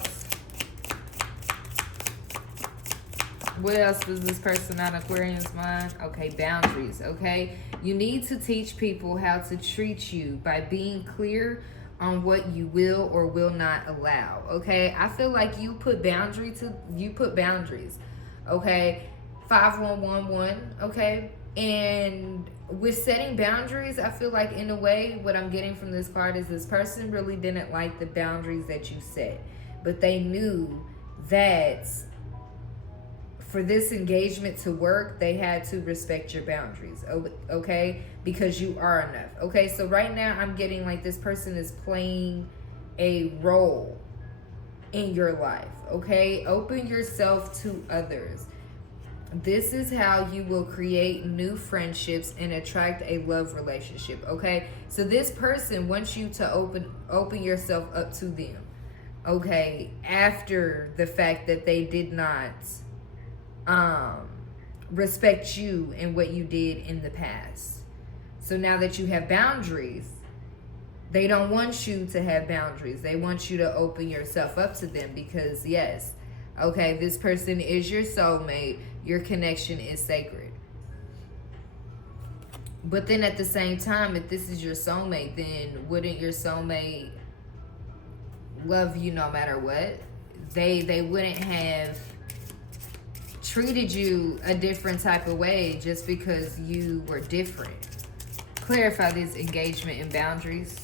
what else does this person on Aquarian's mind? Okay, boundaries, okay? You need to teach people how to treat you by being clear on what you will or will not allow, okay? I feel like you put boundaries, okay? 5111, okay? And with setting boundaries, I feel like in a way, what I'm getting from this card is this person really didn't like the boundaries that you set. But they knew that for this engagement to work, they had to respect your boundaries, okay? Because you are enough, okay? So right now, I'm getting like this person is playing a role in your life, okay? Open yourself to others. This is how you will create new friendships and attract a love relationship, okay? So this person wants you to open yourself up to them, okay? After the fact that they did not respect you and what you did in the past. So now that you have boundaries, they don't want you to have boundaries. They want you to open yourself up to them because, yes, okay, this person is your soulmate. Your connection is sacred. But then at the same time, if this is your soulmate, then wouldn't your soulmate love you no matter what? They wouldn't have treated you a different type of way just because you were different. Clarify this engagement and boundaries.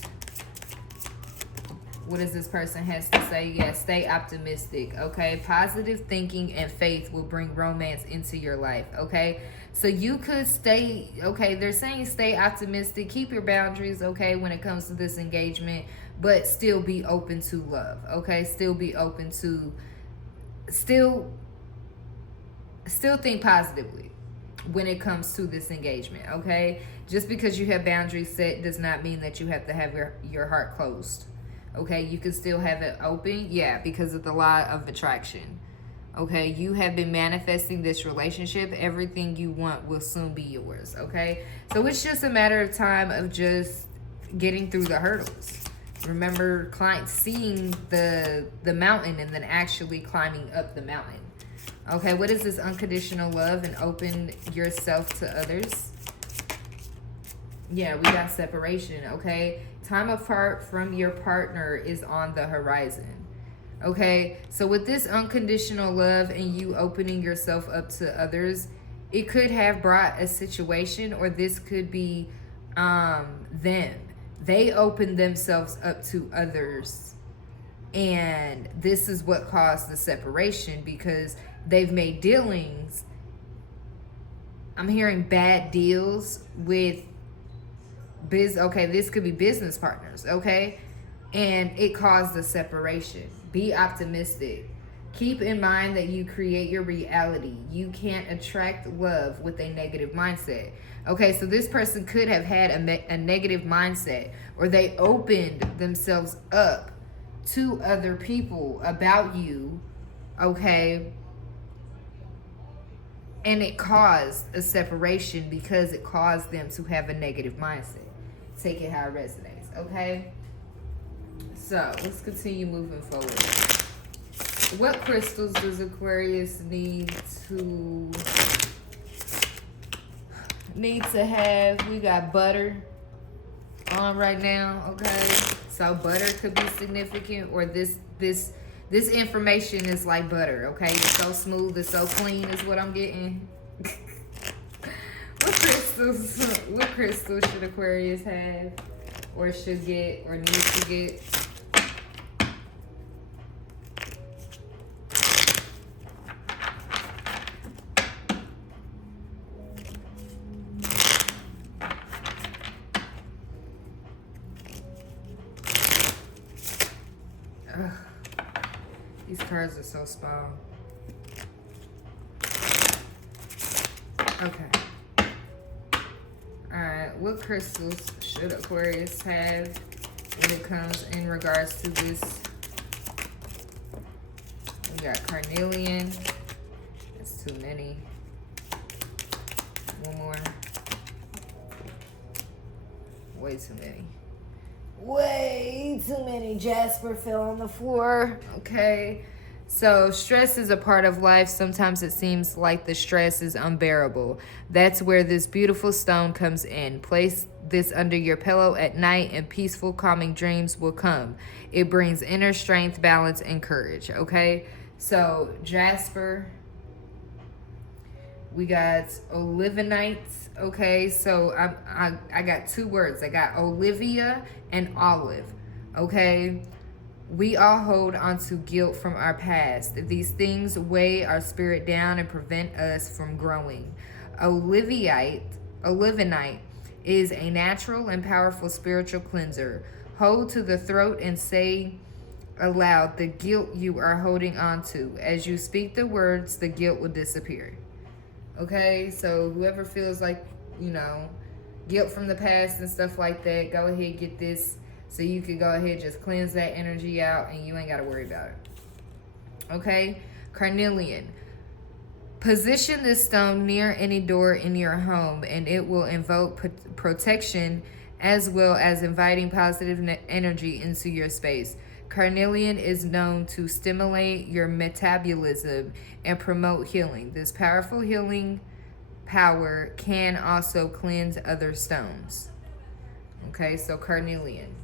What does this person has to say? Yes, stay optimistic, okay? Positive thinking and faith will bring romance into your life, okay? So you could stay, okay, they're saying stay optimistic, keep your boundaries, okay, when it comes to this engagement, but still be open to love, okay? Still be open to, still think positively when it comes to this engagement, okay? Just because you have boundaries set does not mean that you have to have your heart closed, okay? You can still have it open, yeah, because of the law of attraction, okay? You have been manifesting this relationship. Everything you want will soon be yours, okay? So it's just a matter of time of just getting through the hurdles. Remember, clients seeing the mountain and then actually climbing up the mountain. Okay, what is this unconditional love and open yourself to others? Yeah, we got separation, okay? Time apart from your partner is on the horizon. Okay, so with this unconditional love and you opening yourself up to others, it could have brought a situation, or this could be them. They opened themselves up to others, and this is what caused the separation because they've made dealings. I'm hearing bad deals with okay, this could be business partners, okay? And it caused the separation. Be optimistic. Keep in mind that you create your reality. You can't attract love with a negative mindset. Okay, so this person could have had a negative mindset, or they opened themselves up to other people about you, okay? And it caused a separation because it caused them to have a negative mindset. Take it how it resonates, okay? So, let's continue moving forward. What crystals does Aquarius need to have? We got butter on right now, okay? So butter could be significant, or this This information is like butter, okay? It's so smooth, it's so clean is what I'm getting. What crystals should Aquarius have? Or should get, or need to get? Ugh. These cards are so small. Okay. Alright, what crystals should Aquarius have when it comes in regards to this? We got carnelian. That's too many. One more. Way too many. Way too many. Jasper fell on the floor. Okay. So stress is a part of life. Sometimes it seems like the stress is unbearable. That's where this beautiful stone comes in. Place this under your pillow at night and peaceful, calming dreams will come. It brings inner strength, balance, and courage. Okay. So Jasper. We got Olivenite. Okay, so I got two words. I got Olivia and Olive. Okay, we all hold onto guilt from our past. These things weigh our spirit down and prevent us from growing. Olivenite is a natural and powerful spiritual cleanser. Hold to the throat and say aloud the guilt you are holding on to. As you speak the words, the guilt will disappear. Okay, so whoever feels like, you know, guilt from the past and stuff like that, go ahead, get this so you can go ahead, just cleanse that energy out and you ain't got to worry about it. Okay, carnelian. Position this stone near any door in your home and it will invoke protection as well as inviting positive energy into your space. Carnelian is known to stimulate your metabolism and promote healing. This powerful healing power can also cleanse other stones. Okay, so carnelian.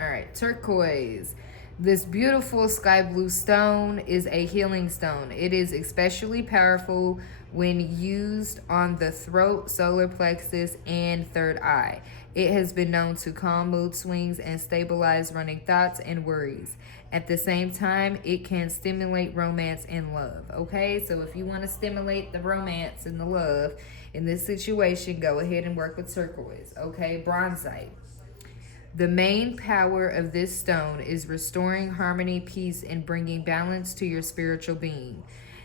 All right, turquoise. This beautiful sky blue stone is a healing stone. It is especially powerful when used on the throat, solar plexus, and third eye. It has been known to calm mood swings and stabilize running thoughts and worries. At the same time, it can stimulate romance and love. Okay, so if you want to stimulate the romance and the love in this situation, go ahead and work with turquoise. Okay, bronzite. The main power of this stone is restoring harmony, peace, and bringing balance to your spiritual being.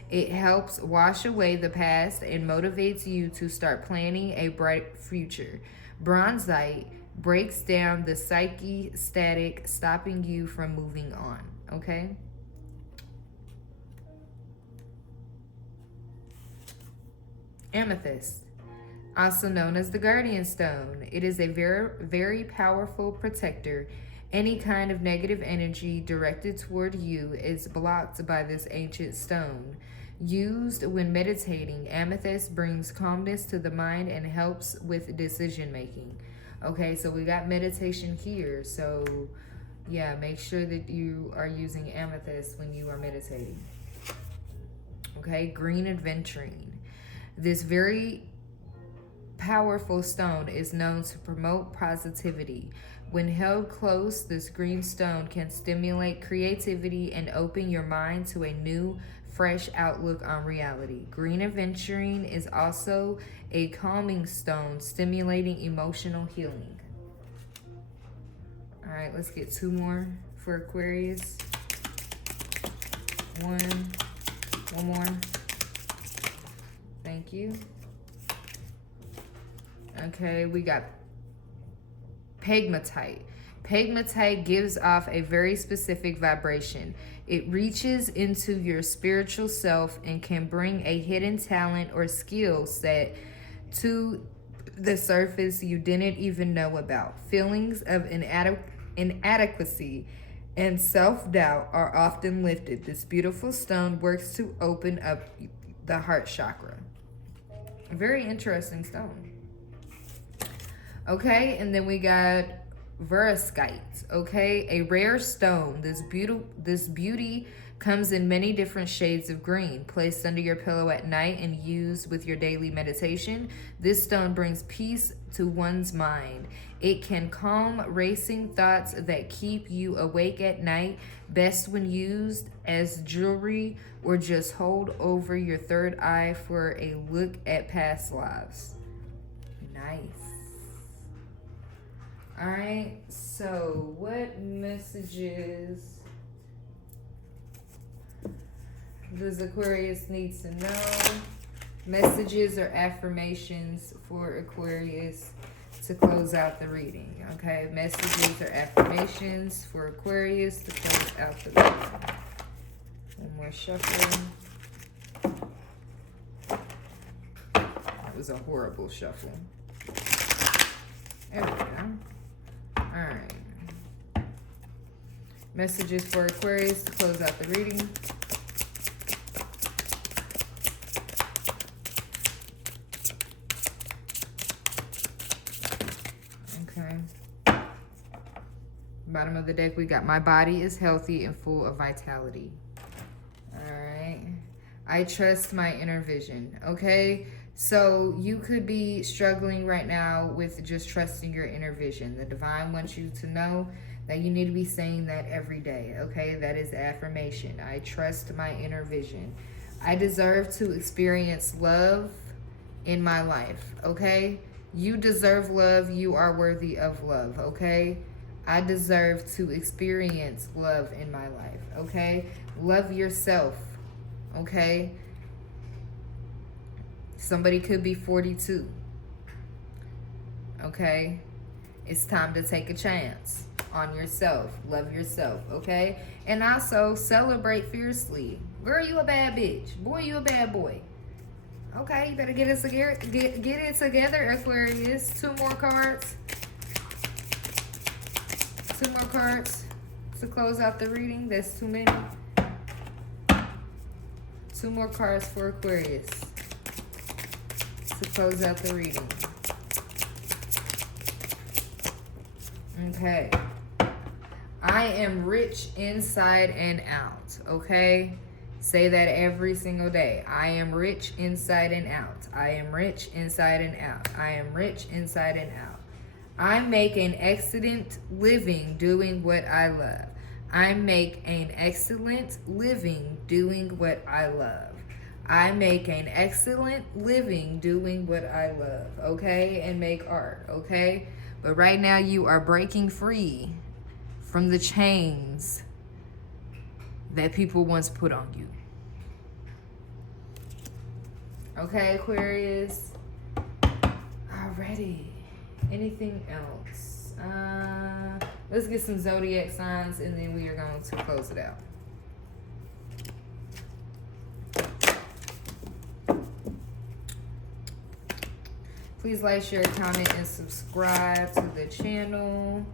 It helps wash away the past and motivates you to start planning a bright future. Bronzite breaks down the psyche static, stopping you from moving on. Okay? Amethyst, also known as the guardian stone. It is a very, very powerful protector. Any kind of negative energy directed toward you is blocked by this ancient stone. Used when meditating, amethyst brings calmness to the mind and helps with decision making. Okay, so we got meditation here. So, yeah, make sure that you are using amethyst when you are meditating. Okay, green aventurine. This very powerful stone is known to promote positivity. When held close, this green stone can stimulate creativity and open your mind to a new, fresh outlook on reality. Green aventurine is also a calming stone, stimulating emotional healing. All right, let's get two more for Aquarius. One more. Thank you. Okay, we got pegmatite. Pegmatite gives off a very specific vibration. It reaches into your spiritual self and can bring a hidden talent or skill set to the surface you didn't even know about. Feelings of inadequacy and self-doubt are often lifted. This beautiful stone works to open up the heart chakra. A very interesting stone. Okay, and then we got Verskite, okay? A rare stone. This beauty comes in many different shades of green. Placed under your pillow at night and used with your daily meditation, this stone brings peace to one's mind. It can calm racing thoughts that keep you awake at night, best when used as jewelry or just hold over your third eye for a look at past lives. Nice. All right, so what messages does Aquarius need to know? Messages or affirmations for Aquarius to close out the reading, okay? Messages or affirmations for Aquarius to close out the reading. One more shuffle. That was a horrible shuffle. There we go. All right. Messages for Aquarius to close out the reading. Okay. Bottom of the deck, we got my body is healthy and full of vitality. All right. I trust my inner vision. Okay. So you could be struggling right now with just trusting your inner vision. The divine wants you to know that you need to be saying that every day, okay? That is the affirmation. I trust my inner vision. I deserve to experience love in my life, okay? You deserve love. You are worthy of love, okay? I deserve to experience love in my life, okay? Love yourself, okay? Somebody could be 42. Okay? It's time to take a chance on yourself. Love yourself, okay? And also celebrate fiercely. Girl, you a bad bitch. Boy, you a bad boy. Okay, you better get it together, Aquarius. Two more cards. Two more cards to close out the reading. That's too many. Two more cards for Aquarius to close out the reading. Okay. I am rich inside and out. Okay. Say that every single day. I am rich inside and out. I am rich inside and out. I am rich inside and out. I make an excellent living doing what I love. I make an excellent living doing what I love. I make an excellent living doing what I love, okay? And make art, okay? But right now you are breaking free from the chains that people once put on you. Okay, Aquarius? Alrighty. Anything else? Let's get some zodiac signs and then we are going to close it out. Please like, share, comment, and subscribe to the channel.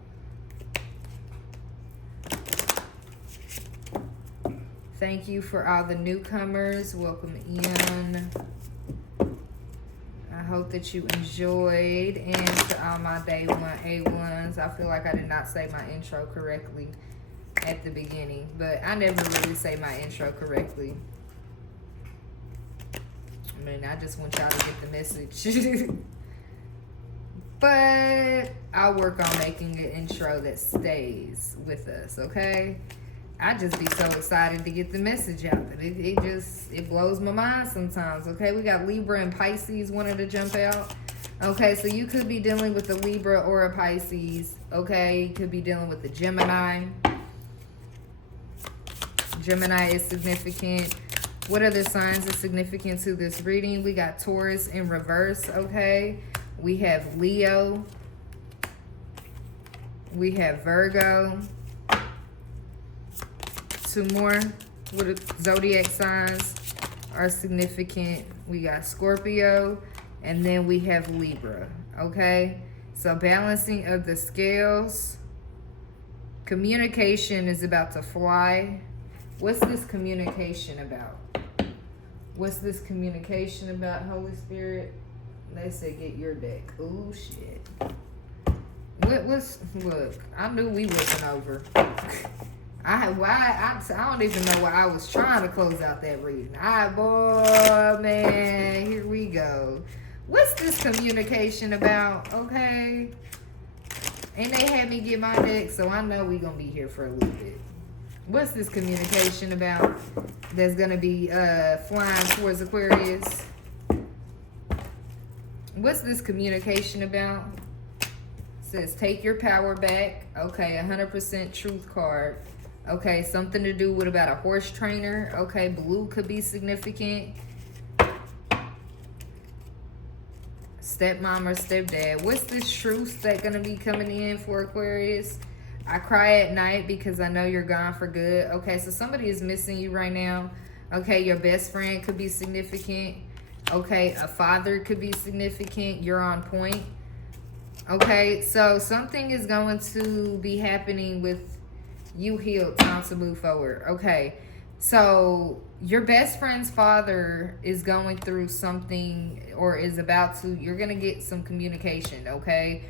Thank you for all the newcomers. Welcome in. I hope that you enjoyed. And to all my day one A1s, I feel like I did not say my intro correctly at the beginning, but I never really say my intro correctly. I mean, I just want y'all to get the message. But I'll work on making an intro that stays with us, okay? I just be so excited to get the message out that it blows my mind sometimes, okay? We got Libra and Pisces wanting to jump out. Okay, so you could be dealing with the Libra or a Pisces, okay? You could be dealing with the Gemini. Gemini is significant. What other signs are significant to this reading? We got Taurus in reverse, okay? We have Leo. We have Virgo. Two more with zodiac signs are significant. We got Scorpio, and then we have Libra, okay? So balancing of the scales. Communication is about to fly. What's this communication about? What's this communication about, Holy Spirit? They say get your deck. Oh, shit. Look, I knew we wasn't over. I don't even know why I was trying to close out that reading. Boy, man, here we go. What's this communication about? Okay. And they had me get my deck, so I know we gonna be here for a little bit. What's this communication about that's gonna be flying towards Aquarius? What's this communication about? It says take your power back. Okay, 100% truth card. Okay, something to do with about a horse trainer. Okay, blue could be significant. Stepmom or stepdad. What's this truth that gonna be coming in for Aquarius? I cry at night because I know you're gone for good. Okay, so somebody is missing you right now. Okay, your best friend could be significant. Okay, a father could be significant. You're on point. Okay, so something is going to be happening with you healed. Time to move forward. Okay, so your best friend's father is going through something or is about to, you're going to get some communication, okay?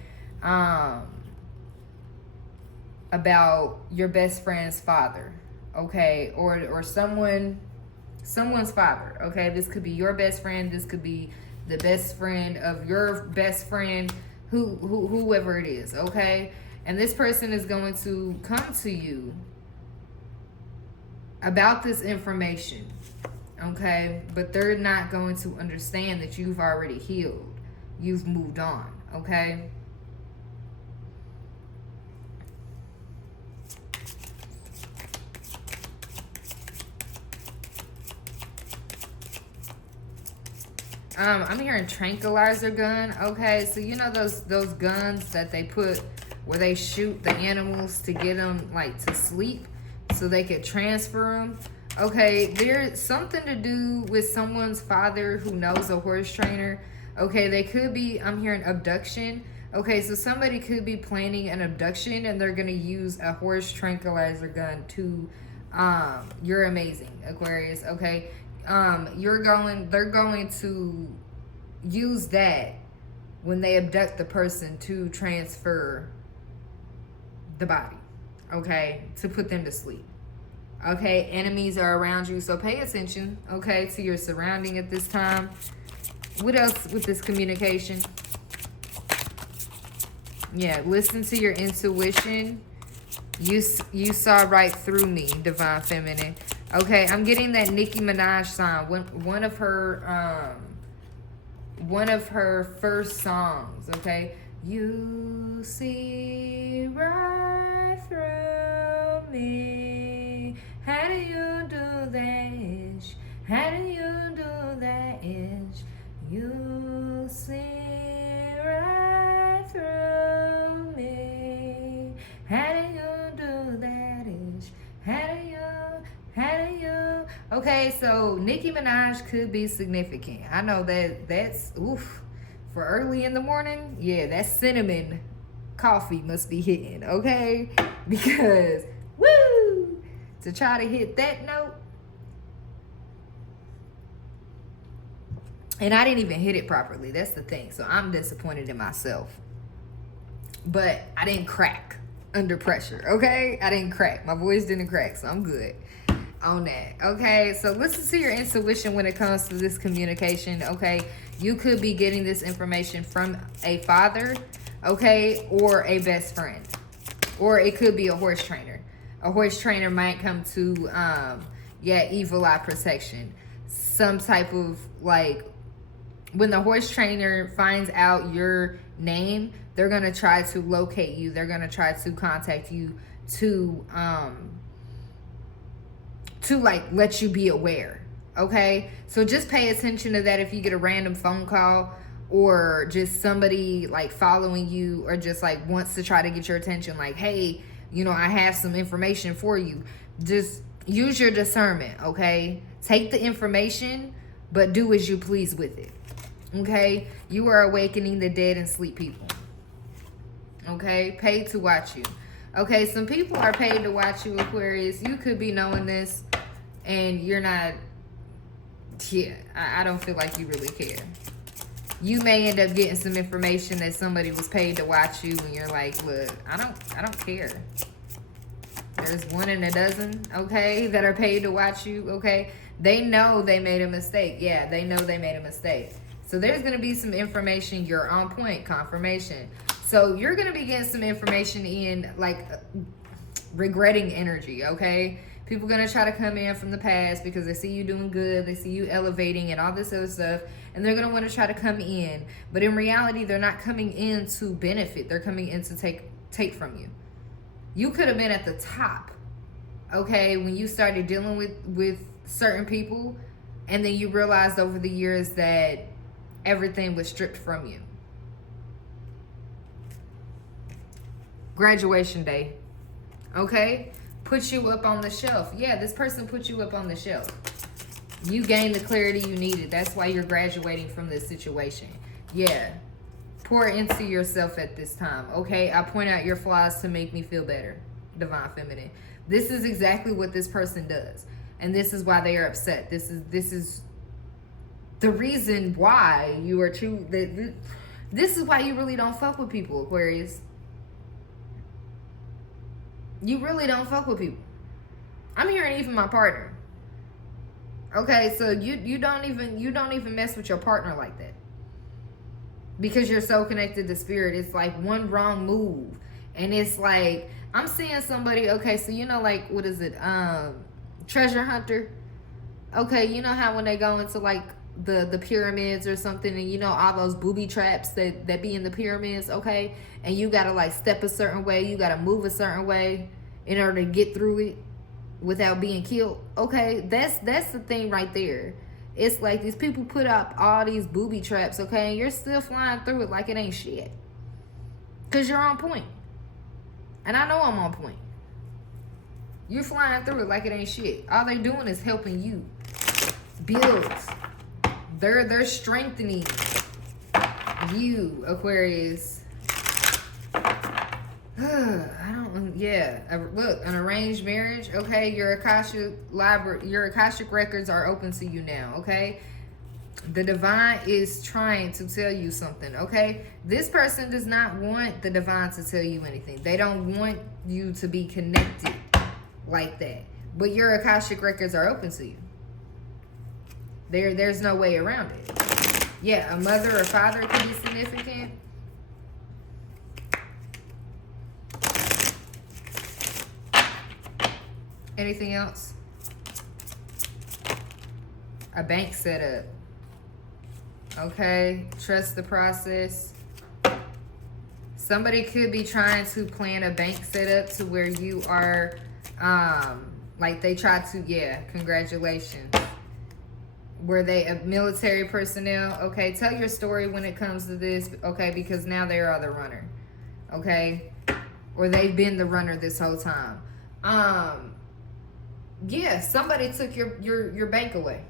About your best friend's father, okay? Or someone's father, okay? This could be your best friend. This could be the best friend of your best friend, whoever it is, okay? And this person is going to come to you about this information, okay? But they're not going to understand that you've already healed. You've moved on, okay? I'm hearing tranquilizer gun. Okay, so you know those guns that they put where they shoot the animals to get them like to sleep so they could transfer them. Okay, there's something to do with someone's father who knows a horse trainer. Okay, they could be, I'm hearing abduction. Okay, so somebody could be planning an abduction and they're gonna use a horse tranquilizer gun to, you're amazing, Aquarius, okay? They're going to use that when they abduct the person to transfer the body, okay, to put them to sleep. Okay, enemies are around you, so pay attention, okay, to your surrounding at this time. What else with this communication? Yeah, listen to your intuition. You saw right through me, Divine Feminine. Okay, I'm getting that Nicki Minaj song. One of her first songs, okay? You see right through me. How do you do that? How do you do that? You see right through me. How do you do that? How do you? Okay, so Nicki Minaj could be significant. I know that's oof. For early in the morning, yeah, that cinnamon coffee must be hitting, okay? Because, woo, to try to hit that note. And I didn't even hit it properly. That's the thing. So I'm disappointed in myself. But I didn't crack under pressure, okay? I didn't crack. My voice didn't crack, so I'm good on that, okay? So listen to your intuition when it comes to this communication, okay? You could be getting this information from a father, okay, or a best friend, or it could be a horse trainer. A horse trainer might come to, evil eye protection. Some type of, like, when the horse trainer finds out your name, they're going to try to locate you. They're going to try to contact you to like let you be aware, okay? So just pay attention to that if you get a random phone call or just somebody like following you or just like wants to try to get your attention, like, hey, you know, I have some information for you. Just use your discernment, okay? Take the information, but do as you please with it, okay? You are awakening the dead and sleep people, okay? Paid to watch you. Okay, some people are paid to watch you, Aquarius. You could be knowing this and you're not, I don't feel like you really care. You may end up getting some information that somebody was paid to watch you, and you're like, look, I don't care. There's 1 in a dozen, okay, that are paid to watch you, okay? They know they made a mistake. Yeah, they know they made a mistake. So there's going to be some information. You're on point, confirmation. So you're going to be getting some information in, like, regretting energy, okay? People are going to try to come in from the past because they see you doing good. They see you elevating and all this other stuff. And they're going to want to try to come in. But in reality, they're not coming in to benefit. They're coming in to take from you. You could have been at the top, okay, when you started dealing with certain people. And then you realized over the years that everything was stripped from you. Graduation day, okay? Put you up on the shelf. Yeah, this person put you up on the shelf. You gained the clarity you needed. That's why you're graduating from this situation. Yeah. Pour into yourself at this time, okay? I point out your flaws to make me feel better. Divine Feminine. This is exactly what this person does. And this is why they are upset. This is the reason why you are true. This is why you really don't fuck with people, Aquarius. You really don't fuck with people. I'm hearing even my partner. Okay, so you don't even mess with your partner like that. Because you're so connected to spirit. It's like one wrong move. And it's like, I'm seeing somebody, okay, so you know, like, what is it? Treasure hunter. Okay, you know how when they go into like the pyramids or something, and you know all those booby traps that be in the pyramids, okay? And you gotta like step a certain way, you gotta move a certain way in order to get through it without being killed. Okay, that's the thing right there. It's like these people put up all these booby traps, okay, and you're still flying through it like it ain't shit. Cause you're on point. And I know I'm on point. You're flying through it like it ain't shit. All they're doing is helping you build. They're strengthening you, Aquarius. Look, an arranged marriage, okay? Your Akashic records are open to you now, okay? The divine is trying to tell you something, okay? This person does not want the divine to tell you anything. They don't want you to be connected like that. But your Akashic records are open to you. There's no way around it. Yeah, a mother or father could be significant. Anything else? A bank setup. Okay, trust the process. Somebody could be trying to plan a bank setup to where you are, like they try to, yeah, congratulations. Were they military personnel? Okay, tell your story when it comes to this, okay, because now they are the runner, okay? Or they've been the runner this whole time. Yeah, somebody took your bank away.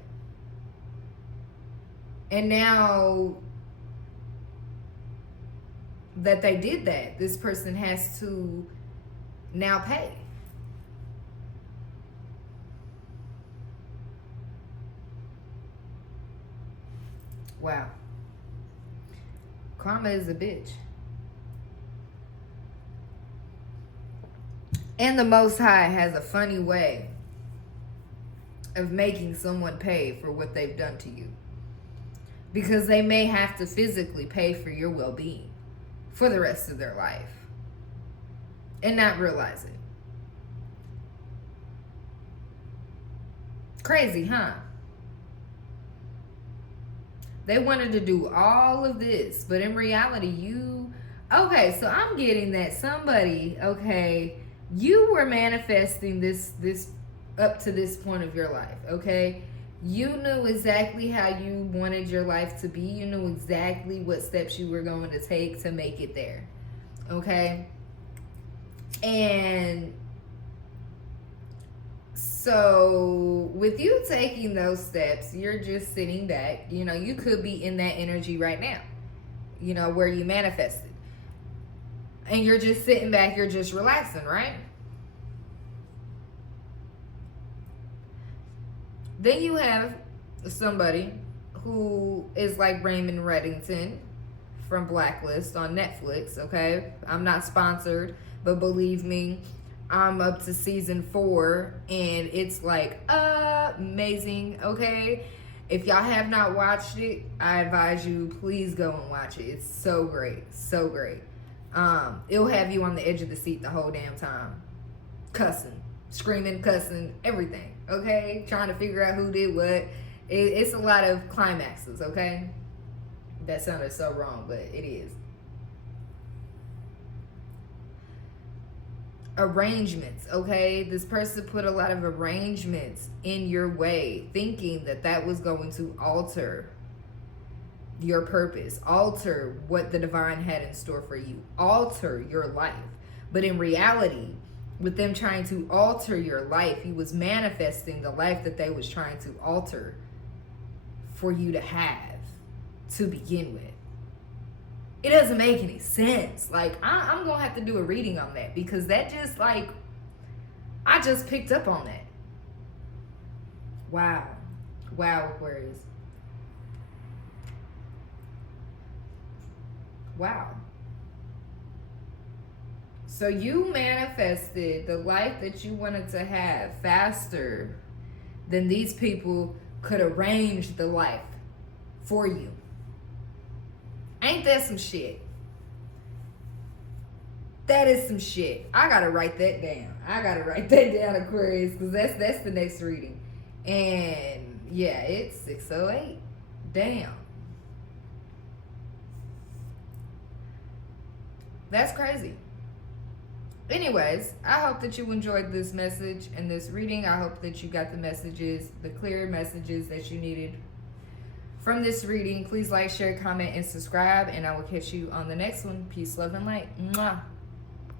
And now that they did that, this person has to now pay. Wow. Karma is a bitch. And the Most High has a funny way of making someone pay for what they've done to you. Because they may have to physically pay for your well-being for the rest of their life and not realize it. Crazy, huh? They wanted to do all of this, but in reality, okay, so I'm getting that somebody, okay, you were manifesting this up to this point of your life, okay? You knew exactly how you wanted your life to be. You knew exactly what steps you were going to take to make it there, okay? And so with you taking those steps, you're just sitting back. You know, you could be in that energy right now, you know, where you manifested. And you're just sitting back, you're just relaxing, right? Then you have somebody who is like Raymond Reddington from Blacklist on Netflix, okay? I'm not sponsored, but believe me, I'm up to season 4 and it's like amazing, okay? If y'all have not watched it, I advise you, please go and watch it. It's so great, so great. It'll have you on the edge of the seat the whole damn time. Cussing, screaming, cussing, everything, okay? Trying to figure out who did what. It's a lot of climaxes, okay? That sounded so wrong, but it is. Arrangements, okay? This person put a lot of arrangements in your way, thinking that that was going to alter your purpose, alter what the divine had in store for you, alter your life. But in reality, with them trying to alter your life, he was manifesting the life that they was trying to alter for you to have to begin with. It doesn't make any sense. Like, I'm gonna have to do a reading on that, because that just, like, I just picked up on that. Wow. Wow, Aquarius. Wow. So you manifested the life that you wanted to have faster than these people could arrange the life for you. Ain't that some shit? That is some shit. I gotta write that down. Aquarius, because that's the next reading. And yeah, it's 6:08. Damn. That's crazy. Anyways, I hope that you enjoyed this message and this reading. I hope that you got the messages, the clear messages that you needed from this reading. Please like, share, comment, and subscribe, and I will catch you on the next one. Peace, love, and light. Mwah.